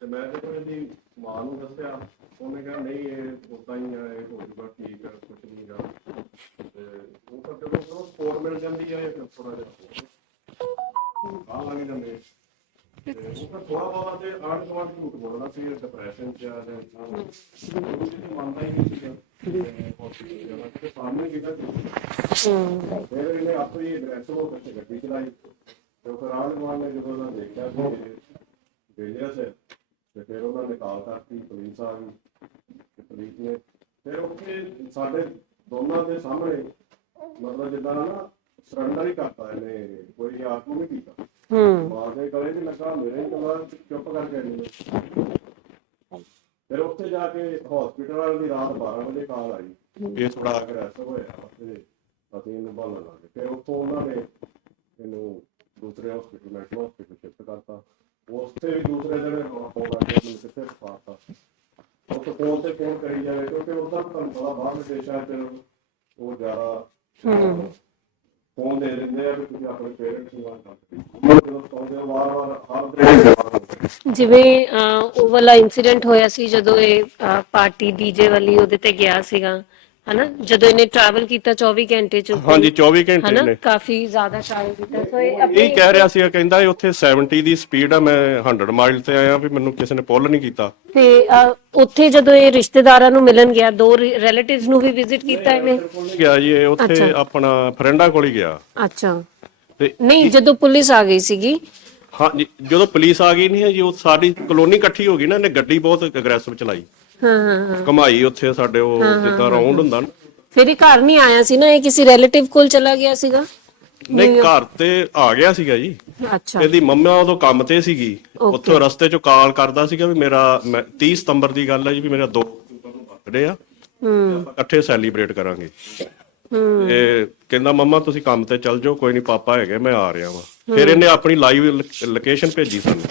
ਤੇ ਮੈਂ ਜਦੋਂ ਇਹਦੀ ਮਾਂ ਨੂੰ ਦੱਸਿਆ ਉਹਨੇ ਕਿਹਾ ਨਹੀਂ ਇਹ ਉਦਾਂ ਹੀ ਆ, ਇਹ ਹੋ ਜੂਗਾ ਠੀਕ ਆ, ਕੁਝ ਨਹੀਂ ਗਾ, ਤੇ ਉਹ ਤਾਂ ਜਦੋਂ ਸਪੋਰਟ ਮਿਲ ਜਾਂਦੀ ਆ ਇਹ ਥੋੜਾ ਜਿਹਾ ਆ ਲੱਗ ਜਾਂਦੇ, ਤੇ ਉਹ ਤਾਂ ਥੋੜਾ ਬਹੁਤ ਤੇ ਆਂਢ ਗੁਆਂਢ ਝੂਠ ਬੋਲਣਾ ਸੀ ਡਿਪਰੈਸ਼ਨ ਚ ਆ ਜਾਂ ਇਨਸਾਨ ਉਹ ਮੰਨਦਾ ਹੀ ਨਹੀਂ ਸੀਗਾ ਤੇ ਸਾਹਮਣੇ ਕਿਹਦਾ ਫਿਰ ਇਹਨੇ ਆਪਣੀ ਐਗਰੈਸਿਵ ਹੋ ਕੇ ਗੱਡੀ ਚਲਾਈ, ਤੇ ਫਿਰ ਆਂਢ ਗੁਆਂਢ ਨੇ ਜਦੋਂ ਉਹਨਾਂ ਦੇਖਿਆ ਕਿ ਡੇਂਜਰਸ ਹੈ ਤੇ ਫਿਰ ਉਹਨਾਂ ਨੇ ਕਾਲ ਕਰਤੀ, ਪੁਲਿਸ ਆ ਗਈ, ਤੇ ਪੁਲਿਸ ਨੇ ਫਿਰ ਉੱਥੇ ਸਾਡੇ ਦੋਨਾਂ ਦੇ ਸਾਹਮਣੇ ਮਤਲਬ ਜਿੱਦਾਂ ਨਾ ਸਰੈਂਡਰ ਹੀ ਕਰਤਾ ਇਹਨੇ, ਕੋਈ ਆਤੂ ਨਹੀਂ ਕੀਤਾ, ਮਾਂ ਦੇ ਗਲੇ ਨਹੀਂ ਲੱਗਾ, ਮੇਰੇ ਕੋਲ ਚੁੱਪ ਕਰਕੇ ਨਹੀਂ। ਫਿਰ ਉੱਥੇ ਜਾ ਕੇ ਹਸਪੀਟਲ ਵਾਲਿਆਂ ਦੀ ਰਾਤ 12 ਵਜੇ ਕਾਲ ਆਈ, ਇਹ ਥੋੜਾ ਅਗਰੈਸਿਵ ਹੋਇਆ ਤੇ ਅਸੀਂ ਇਹਨੂੰ ਭਾਲਣ ਲੱਗੇ, ਫਿਰ ਉੱਥੋਂ ਉਹਨਾਂ ਨੇ ਇਹਨੂੰ ਦੂਸਰੇ ਹਸਪੀਟਲ ਮੈਂਟਲ ਹਸਪੀਟਲ ਸ਼ਿਫਟ ਕਰਤਾ, ਉੱਥੇ ਵੀ ਦੂਸਰੇ ਦਿਨ ਫੋਨ ਕਰਕੇ ਮੈਨੂੰ ਕਿੱਥੇ ਪਾਤਾ, ਉੱਥੇ ਫੋਨ ਤੇ ਫੋਨ ਕਰੀ ਜਾਵੇ, ਕਿਉਂਕਿ ਉਹਦਾ ਤੁਹਾਨੂੰ ਪਤਾ ਬਾਹਰ ਦੇਸ਼ਾਂ 'ਚ ਉਹ ਜ਼ਿਆਦਾ ਫੋਨ ਦੇ ਦਿੰਦੇ ਆ ਵੀ ਤੁਸੀਂ ਆਪਣੇ ਪੇਰੈਂਟਸ ਨੂੰ ਜਦੋਂ ਸੌਂਦੇ ਹੋ ਵਾਰ-ਵਾਰ ਹਰ ਦਿਨ ਜਿਵੇਂ ਉਹ ਵਾਲਾ ਇਨਸੀਡੈਂਟ ਹੋਇਆ ਸੀ ਜਦੋਂ ਇਹ ਪਾਰਟੀ ਡੀਜੇ ਵਾਲੀ ਉਹਦੇ ਤੇ ਗਿਆ ਸੀਗਾ, ਹਨਾ, ਜਦੋਂ ਇਹਨੇ ਟਰੈਵਲ ਕੀਤਾ 24 ਘੰਟੇ ਚ, ਹਾਂਜੀ 24 ਘੰਟੇ ਹਨਾ, ਨੇ ਕਾਫੀ ਜ਼ਿਆਦਾ ਟਰੈਵਲ ਕੀਤਾ, ਸੋ ਇਹ ਇਹ ਕਹਿ ਰਿਹਾ ਸੀ, ਕਹਿੰਦਾ ਇਹ ਉੱਥੇ 70 ਦੀ ਸਪੀਡ ਆ, ਮੈਂ 100 ਮਾਈਲ ਤੇ ਆਇਆ ਵੀ ਮੈਨੂੰ ਕਿਸੇ ਨੇ ਪੁੱਲ ਨਹੀਂ ਕੀਤਾ। ਤੇ ਉੱਥੇ ਜਦੋਂ ਇਹ ਰਿਸ਼ਤੇਦਾਰਾਂ ਨੂੰ ਮਿਲਣ ਗਿਆ, ਦੋ ਰਿਲੇਟਿਵਸ ਨੂੰ ਵੀ ਵਿਜ਼ਿਟ ਕੀਤਾ ਇਹਨੇ? ਗਿਆ ਜੀ ਇਹ ਉੱਥੇ ਆਪਣਾ ਫਰੈਂਡਾਂ ਕੋਲ ਹੀ ਗਿਆ। ਅੱਛਾ, ਤੇ ਨਹੀਂ ਜਦੋਂ ਪੁਲਿਸ ਆ ਗਈ ਸੀਗੀ? ਹਾਂ ਜੀ, ਜਦੋਂ ਪੁਲਿਸ ਆ ਗਈ ਨਹੀਂ ਜੀ, ਉਹ ਸਾਡੀ ਕਲੋਨੀ ਇਕੱਠੀ ਹੋ ਗਈ ਨਾ, ਇਹਨੇ ਗੱਡੀ ਬਹੁਤ ਅਗਰੈਸਿਵ ਚਲਾਈ, ਹਾਂ ਘਮਾਈ ਉੱਥੇ ਸਾਡੇ ਉਹ ਜਿੱਦਾਂ ਰਾਉਂਡ ਹੁੰਦਾ ਨਾ। ਫਿਰ ਇਹ ਘਰ ਨਹੀਂ ਆਇਆ ਸੀ ਨਾ, ਇਹ ਕਿਸੇ ਰਿਲੇਟਿਵ ਕੋਲ ਚਲਾ ਗਿਆ ਸੀਗਾ? ਨਹੀਂ ਘਰ ਤੇ ਆ ਗਿਆ ਸੀਗਾ ਜੀ, ਅੱਛਾ, ਇਹਦੀ ਮੰਮਾ ਉਦੋਂ ਕੰਮ ਤੇ ਸੀਗੀ, ਉੱਥੋਂ ਰਸਤੇ ਚੋਂ ਕਾਲ ਕਰਦਾ ਸੀਗਾ ਵੀ ਮੇਰਾ 30 ਸਤੰਬਰ ਦੀ ਗੱਲ ਹੈ ਜੀ, ਵੀ ਮੇਰਾ 2 ਅਕਤੂਬਰ ਨੂੰ ਬਰਥਡੇ ਆ, ਆਪਾਂ ਇਕੱਠੇ ਸੈਲੀਬ੍ਰੇਟ ਕਰਾਂਗੇ। ਇਹ ਕਹਿੰਦਾ ਮੰਮਾ ਤੁਸੀਂ ਕੰਮ ਤੇ ਚੱਲ ਜਾਓ, ਕੋਈ ਨਹੀਂ ਪਾਪਾ ਹੈਗੇ, ਮੈਂ ਆ ਰਿਹਾ ਵਾਂ। ਫਿਰ ਇਹਨੇ ਆਪਣੀ ਲਾਈਵ ਲੋਕੇਸ਼ਨ ਭੇਜੀ ਸਾਨੂੰ,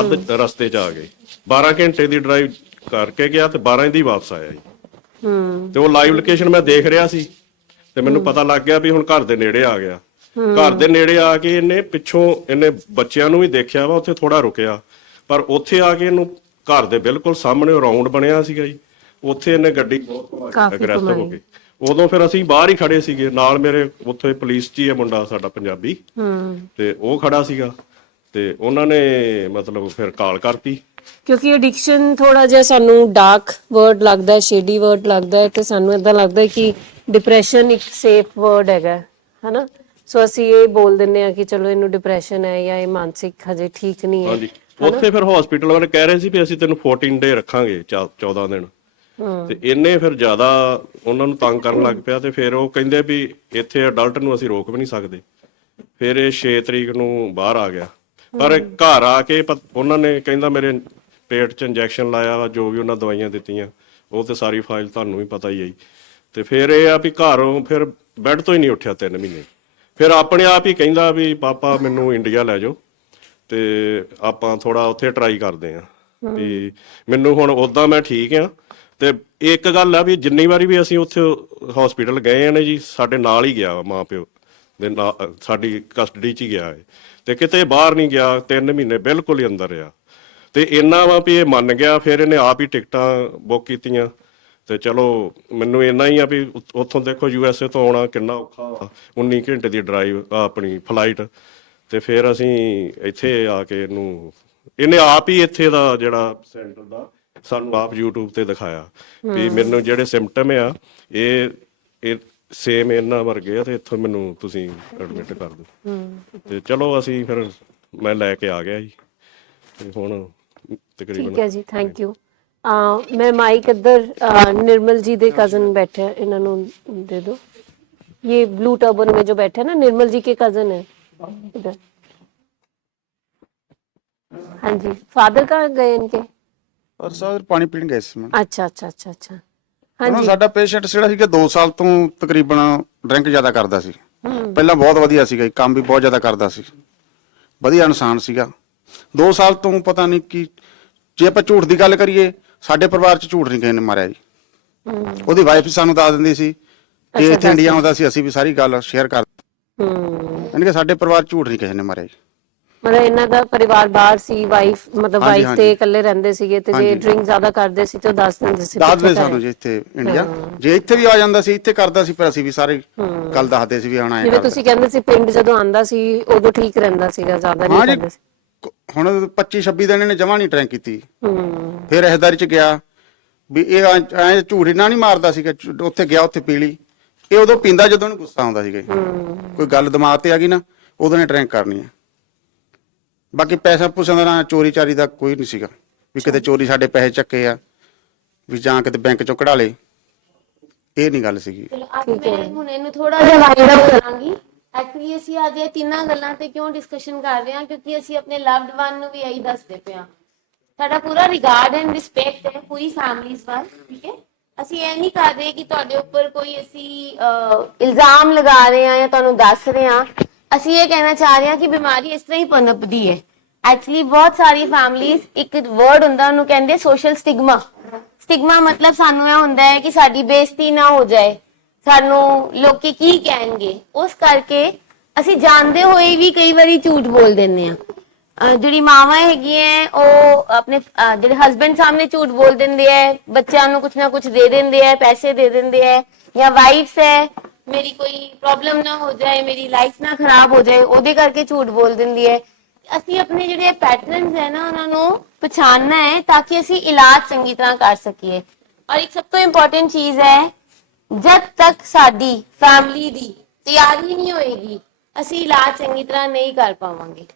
ਅੱਧ ਰਸਤੇ 'ਚ ਆ ਗਏ, 12 ਘੰਟੇ ਦੀ ਡਰਾਈਵ ਕਰਕੇ ਗਿਆ ਤੇ 12 ਦੀ ਵਾਪਸ ਆਇਆ ਜੀ। ਤੇ ਉਹ ਲਾਈਵ ਲੋਕੇਸ਼ਨ ਮੈਂ ਦੇਖ ਰਿਹਾ ਸੀ ਤੇ ਮੈਨੂੰ ਪਤਾ ਲੱਗ ਗਿਆ ਵੀ ਹੁਣ ਘਰ ਦੇ ਨੇੜੇ ਆ ਗਿਆ। ਘਰ ਦੇ ਨੇੜੇ ਆ ਕੇ ਇਹਨੇ ਪਿੱਛੋਂ ਇਹਨੇ ਬੱਚਿਆਂ ਨੂੰ ਵੀ ਦੇਖਿਆ ਵਾ, ਉੱਥੇ ਥੋੜਾ ਰੁਕਿਆ, ਪਰ ਉੱਥੇ ਆ ਕੇ ਇਹਨੂੰ ਘਰ ਦੇ ਬਿਲਕੁਲ ਸਾਹਮਣੇ ਰਾਉਂਡ ਬਣਿਆ ਸੀਗਾ ਜੀ, ਉੱਥੇ ਇਹਨੇ ਗੱਡੀ ਬਹੁਤ ਅਗਰੈਸਿਵ ਹੋ ਗਈ। ਉਦੋਂ ਫਿਰ ਅਸੀਂ ਬਾਹਰ ਹੀ ਖੜੇ ਸੀਗੇ, ਨਾਲ ਮੇਰੇ ਉੱਥੇ ਪੁਲਿਸ 'ਚ ਹੀ ਹੈ ਮੁੰਡਾ ਸਾਡਾ ਪੰਜਾਬੀ, ਤੇ ਉਹ ਖੜਾ ਸੀਗਾ, ਤੇ ਉਹਨਾਂ ਨੇ ਮਤਲਬ ਫਿਰ ਕਾਲ ਕਰਤੀ। ਕਿਉਂਕਿ ਐਡਿਕਸ਼ਨ ਥੋੜਾ ਜਿਹਾ ਸਾਨੂੰ ਡਾਰਕ ਵਰਡ ਲੱਗਦਾ, ਸ਼ੇਡੀ ਵਰਡ ਲੱਗਦਾ ਹੈ, ਤੇ ਸਾਨੂੰ ਇਦਾਂ ਲੱਗਦਾ ਕਿ ਡਿਪਰੈਸ਼ਨ ਇੱਕ ਸੇਫ ਵਰਡ ਹੈਗਾ, ਹਨਾ, ਸੋ ਅਸੀਂ ਇਹ ਬੋਲ ਦਿੰਦੇ ਆ ਕਿ ਚਲੋ ਇਹਨੂੰ ਡਿਪਰੈਸ਼ਨ ਹੈ ਜਾਂ ਇਹ ਮਾਨਸਿਕ ਹਜੇ ਠੀਕ ਨਹੀਂ ਹੈ। ਹਾਂਜੀ, ਉੱਥੇ ਫਿਰ ਹਸਪੀਟਲ ਵਾਲੇ ਕਹਿ ਰਹੇ ਸੀ ਵੀ ਅਸੀਂ ਤੈਨੂੰ 14 ਡੇ ਰੱਖਾਂਗੇ, 14 ਦਿਨ, ਤੇ ਇਹਨੇ ਫਿਰ ਜ਼ਿਆਦਾ ਉਹਨਾਂ ਨੂੰ ਤੰਗ ਕਰਨ ਲੱਗ ਪਿਆ, ਤੇ ਫਿਰ ਉਹ ਕਹਿੰਦੇ ਵੀ ਇੱਥੇ ਅਡਲਟ ਨੂੰ ਅਸੀਂ ਰੋਕ ਵੀ ਨਹੀਂ ਸਕਦੇ, ਫਿਰ ਇਹ 6 ਤਰੀਕ ਨੂੰ ਬਾਹਰ ਆ ਗਿਆ। ਪਰ ਘਰ ਆ ਕੇ ਉਹਨਾਂ ਨੇ ਕਹਿੰਦਾ ਮੇਰੇ ਪੇਟ 'ਚ ਇੰਜੈਕਸ਼ਨ ਲਾਇਆ ਵਾ, ਜੋ ਵੀ ਉਹਨਾਂ ਦਵਾਈਆਂ ਦਿੱਤੀਆਂ ਉਹ ਤੇ ਸਾਰੀ ਫਾਈਲ ਤੁਹਾਨੂੰ ਵੀ ਪਤਾ ਹੀ ਹੈ। ਤੇ ਫਿਰ ਇਹ ਆ ਵੀ ਘਰੋਂ ਫਿਰ ਬੈੱਡ ਤੋਂ ਹੀ ਨਹੀਂ ਉੱਠਿਆ 3 ਮਹੀਨੇ। ਫਿਰ ਆਪਣੇ ਆਪ ਹੀ ਕਹਿੰਦਾ ਵੀ ਪਾਪਾ ਮੈਨੂੰ ਇੰਡੀਆ ਲੈ ਜਾਓ ਤੇ ਆਪਾਂ ਥੋੜਾ ਉੱਥੇ ਟਰਾਈ ਕਰਦੇ ਆ ਵੀ ਮੈਨੂੰ ਹੁਣ ਉਦਾਂ ਮੈਂ ਠੀਕ ਆ। ਤੇ ਇੱਕ ਗੱਲ ਆ ਵੀ ਜਿੰਨੀ ਵਾਰੀ ਵੀ ਅਸੀਂ ਉੱਥੇ ਹਸਪੀਟਲ ਗਏ ਆ ਨੇ ਜੀ, ਸਾਡੇ ਨਾਲ ਹੀ ਗਿਆ ਮਾਂ ਪਿਓ ਦੇ ਨਾਲ, ਸਾਡੀ ਕਸਟਡੀ 'ਚ ਹੀ ਗਿਆ ਹੈ ਤੇ ਕਿਤੇ ਬਾਹਰ ਨਹੀਂ ਗਿਆ। 3 ਮਹੀਨੇ ਬਿਲਕੁਲ ਹੀ ਅੰਦਰ ਰਿਹਾ। ਤੇ ਇੰਨਾ ਵਾ ਵੀ ਇਹ ਮੰਨ ਗਿਆ। ਫਿਰ ਇਹਨੇ ਆਪ ਹੀ ਟਿਕਟਾਂ ਬੁੱਕ ਕੀਤੀਆਂ ਤੇ ਚਲੋ ਮੈਨੂੰ ਇੰਨਾ ਹੀ ਆ ਵੀ ਉੱਥੋਂ ਦੇਖੋ USA ਤੋਂ ਆਉਣਾ ਕਿੰਨਾ ਔਖਾ ਵਾ, 19 ਘੰਟੇ ਦੀ ਡਰਾਈਵ ਆਪਣੀ ਫਲਾਈਟ। ਤੇ ਫਿਰ ਅਸੀਂ ਇੱਥੇ ਆ ਕੇ ਇਹਨੇ ਆਪ ਹੀ ਇੱਥੇ ਦਾ ਜਿਹੜਾ ਸੈਂਟਰ ਦਾ ਸਾਨੂੰ ਆਪ YouTube ਤੇ ਦਿਖਾਇਆ ਵੀ ਮੈਨੂੰ ਜਿਹੜੇ ਸਿੰਪਟਮ ਆ ਇਹ ਸੇਮ ਇਹਨਾਂ ਵਰਗੇ ਆ ਤੇ ਇੱਥੋਂ ਮੈਨੂੰ ਤੁਸੀਂ ਐਡਮਿਟ ਕਰ ਦਿਓ। ਤੇ ਚਲੋ ਅਸੀਂ ਫਿਰ ਮੈਂ ਲੈ ਕੇ ਆ ਗਿਆ ਜੀ ਤੇ ਹੁਣ ਤਕਰੀਬਨ। ਠੀਕ ਹੈ ਜੀ, ਥੈਂਕ ਯੂ। ਮੈਂ ਮਾਈਕ ਇੱਧਰ निर्मल जी ਦੇ ਕਜ਼ਨ ਬੈਠੇ हैं, ਇਹਨਾਂ ਨੂੰ दे दो। ये ब्लू टर्बन में जो बैठे हैं ना, निर्मल जी के कजन है इधर। हाँ जी, फादर कहाँ गए इनके? ਔਰ ਸਰ ਪਾਣੀ ਪੀਣ ਗਏ ਸੀ ਮੈਂ। अच्छा अच्छा अच्छा अच्छा। हाँ ਉਹਨਾਂ जी। ਸਾਡਾ ਪੇਸ਼ੈਂਟ ਜਿਹੜਾ ਸੀ ਕਿ 2 ਸਾਲ ਤੋਂ ਤਕਰੀਬਨ ਡਰਿੰਕ ਜ਼ਿਆਦਾ ਕਰਦਾ ਸੀ। ਪਹਿਲਾਂ ਬਹੁਤ ਵਧੀਆ ਸੀਗਾ, ਕੰਮ ਵੀ ਬਹੁਤ ਜ਼ਿਆਦਾ ਕਰਦਾ ਸੀ, ਵਧੀਆ ਇਨਸਾਨ ਸੀਗਾ। 2 ਸਾਲ ਤੋਂ ਪਤਾ ਨਹੀਂ ਕੀ, ਜੇ ਆਪਾਂ ਝੂਠ ਦੀ ਗੱਲ ਕਰੀਏ ਸਾਡੇ ਪਰਿਵਾਰ 'ਚ ਝੂਠ ਨਹੀਂ ਕਿਸੇ ਨੇ ਮਾਰਿਆ ਜੀ। ਉਹਦੀ ਵਾਈਫ ਸਾਨੂੰ ਦੱਸ ਦਿੰਦੀ ਸੀ ਕਿ ਇੱਥੇ ਇੰਡੀਆ ਆਉਂਦਾ ਸੀ, ਅਸੀਂ ਵੀ ਸਾਰੀ ਗੱਲ ਸ਼ੇਅਰ ਕਰਦੇ। ਯਾਨੀ ਕਿ ਸਾਡੇ ਪਰਿਵਾਰ 'ਚ ਝੂਠ ਨਹੀਂ ਕਿਸੇ ਨੇ ਮਾਰਿਆ ਜੀ। मतलब ਇਹਨਾਂ ਦਾ ਪਰਿਵਾਰ ਬਾਹਰ ਸੀ, ਵਾਈਫ ਮਤਲਬ ਵਾਈਫ ਤੇ ਇਕੱਲੇ ਰਹਿੰਦੇ ਸੀਗੇ ਤੇ ਜੇ ਡਰਿੰਕ ਜ਼ਿਆਦਾ ਕਰਦੇ ਸੀ ਤਾਂ ਦੱਸ ਦਿੰਦੇ ਸੀ। ਦੱਸਦੇ ਸਾਨੂੰ ਜੀ ਇੱਥੇ ਇੰਡੀਆ, ਜੇ ਇੱਥੇ ਵੀ ਆ ਜਾਂਦਾ ਸੀ ਇੱਥੇ ਕਰਦਾ ਸੀ, ਪਰ ਅਸੀਂ ਵੀ ਸਾਰੇ ਗੱਲ ਦੱਸਦੇ ਸੀ ਵੀ ਹੁਣ ਆਏ। ਜਿਵੇਂ ਤੁਸੀਂ ਕਹਿੰਦੇ ਸੀ ਪਿੰਡ ਜਦੋਂ ਆਂਦਾ ਸੀ ਉਦੋਂ ਠੀਕ ਰਹਿੰਦਾ ਸੀਗਾ, ਜ਼ਿਆਦਾ ਨਹੀਂ ਕਰਦਾ ਸੀ। ਹੁਣ 25-26 ਦਿਨ ਇਹਨੇ ਜਮਾ ਨਹੀਂ ਡਰਿੰਕ ਕੀਤੀ। ਫਿਰ ਰਹਿਦਾਰੀ 'ਚ ਗਿਆ ਵੀ ਇਹ ਐ ਝੂਠ ਇਹਨਾਂ ਨਹੀਂ ਮਾਰਦਾ ਸੀਗਾ। ਉੱਥੇ ਗਿਆ, ਉੱਥੇ ਪੀ ਲਈ। ਇਹ ਉਦੋਂ ਪੀਂਦਾ ਜਦੋਂ ਉਹਨੂੰ ਗੁੱਸਾ ਆਉਂਦਾ ਸੀਗਾ। ਕੋਈ ਗੱਲ ਦਿਮਾਗ ਤੇ ਆ ਗਈ ਨਾ, ਉਦੋਂ ਨੇ ਡਰਿੰਕ ਕਰਨੀ ਹੈ। ਬਾਕੀ ਪੈਸਾ ਪੂਸਿਆਂ ਦਾ ਨਾ, ਚੋਰੀ ਚਾਰੀ ਦਾ ਕੋਈ ਨਹੀਂ ਸੀਗਾ ਵੀ ਕਿਤੇ ਚੋਰੀ ਸਾਡੇ ਪੈਸੇ ਚੱਕੇ ਆ ਵੀ ਜਾਂ ਕਿਤੇ ਬੈਂਕ ਚੋਂ ਕਢਾ ਲਏ, ਇਹ ਨਹੀਂ ਗੱਲ ਸੀਗੀ। ਮੈਂ ਹੁਣ ਇਹਨੂੰ ਥੋੜਾ ਜਿਹਾ ਵਾਈਂਡ ਅਪ ਕਰਾਂਗੀ। ਐਕਚੁਅਲੀ ਅਸੀਂ ਅੱਜ ਇਹ ਤਿੰਨਾਂ ਗੱਲਾਂ ਤੇ ਕਿਉਂ ਡਿਸਕਸ਼ਨ ਕਰ ਰਹੇ ਹਾਂ, ਕਿਉਂਕਿ ਅਸੀਂ ਆਪਣੇ ਲਵਡ ਵਨ ਨੂੰ ਵੀ ਇਹੀ ਦੱਸਦੇ ਪਏ ਹਾਂ। ਸਾਡਾ ਪੂਰਾ ਰਿਗਾਰਡ ਐਂਡ ਰਿਸਪੈਕਟ ਹੈ ਪੂਰੀ ਫੈਮਿਲੀਜ਼ ਵੱਲ, ਠੀਕ ਹੈ। ਅਸੀਂ ਇਹ ਨਹੀਂ ਕਰ ਰਹੇ ਕਿ ਤੁਹਾਡੇ ਉੱਪਰ ਕੋਈ ਅਸੀਂ ਇਲਜ਼ਾਮ ਲਗਾ ਰਹੇ ਹਾਂ ਜਾਂ ਤੁਹਾਨੂੰ ਦੱਸ ਰਹੇ ਹਾਂ। ਅਸੀਂ ਇਹ ਕਹਿਣਾ ਚਾਹ ਰਹੇ ਹਾਂ ਕਿ ਬਿਮਾਰੀ ਇਸ ਤਰ੍ਹਾਂ ਹੀ ਪਨਪਦੀ ਹੈ। ਐਕਚੁਅਲੀ ਬਹੁਤ ਸਾਰੀ ਫੈਮਿਲੀਜ਼, ਇੱਕ ਵਰਡ ਹੁੰਦਾ ਉਹਨੂੰ ਕਹਿੰਦੇ ਸੋਸ਼ਲ ਸਟਿਗਮਾ। ਸਟਿਗਮਾ ਮਤਲਬ ਸਾਨੂੰ ਇਹ ਹੁੰਦਾ ਹੈ ਕਿ ਸਾਡੀ ਬੇਇੱਜ਼ਤੀ ਨਾ ਹੋ ਜਾਏ, ਸਾਨੂੰ ਲੋਕੀ ਕੀ ਕਹਿਣਗੇ। ਉਸ ਕਰਕੇ ਅਸੀਂ ਜਾਣਦੇ ਹੋਏ ਵੀ ਕਈ ਵਾਰੀ ਝੂਠ ਬੋਲ ਦਿੰਦੇ ਆ। ਜਿਹੜੀ ਮਾਵਾਂ ਹੈਗੀਆਂ ਉਹ ਆਪਣੇ ਜਿਹੜੇ ਹਸਬੈਂਡ ਸਾਹਮਣੇ ਝੂਠ ਬੋਲ ਦਿੰਦੇ ਆ, ਬੱਚਿਆਂ ਨੂੰ ਕੁਛ ਨਾ ਕੁਛ ਦੇ ਦਿੰਦੇ ਆ, ਪੈਸੇ ਦੇ ਦਿੰਦੇ ਆ। ਜਾਂ ਵਾਈਫਸ ਹੈ, ਮੇਰੀ ਕੋਈ ਪ੍ਰੋਬਲਮ ਨਾ ਹੋ ਜਾਏ, ਮੇਰੀ ਲਾਈਫ ਨਾ ਖਰਾਬ ਹੋ ਜਾਏ, ਉਹਦੇ ਕਰਕੇ ਝੂਠ ਬੋਲ ਦਿੰਦੀ ਹੈ। ਅਸੀਂ ਆਪਣੇ ਜਿਹੜੇ ਪੈਟਰਨਸ ਹੈ ਨਾ ਉਹਨਾਂ ਨੂੰ ਪਛਾਣਨਾ ਹੈ ਤਾਂ ਕਿ ਅਸੀਂ ਇਲਾਜ ਚੰਗੀ ਤਰ੍ਹਾਂ ਕਰ ਸਕੀਏ। ਔਰ ਇੱਕ ਸਭ ਤੋਂ ਇੰਪੋਰਟੈਂਟ ਚੀਜ਼ ਹੈ, ਜਦ ਤੱਕ ਸਾਡੀ ਫੈਮਿਲੀ ਦੀ ਤਿਆਰੀ ਨਹੀਂ ਹੋਏਗੀ ਅਸੀਂ ਇਲਾਜ ਚੰਗੀ ਤਰ੍ਹਾਂ ਨਹੀਂ ਕਰ ਪਾਵਾਂਗੇ।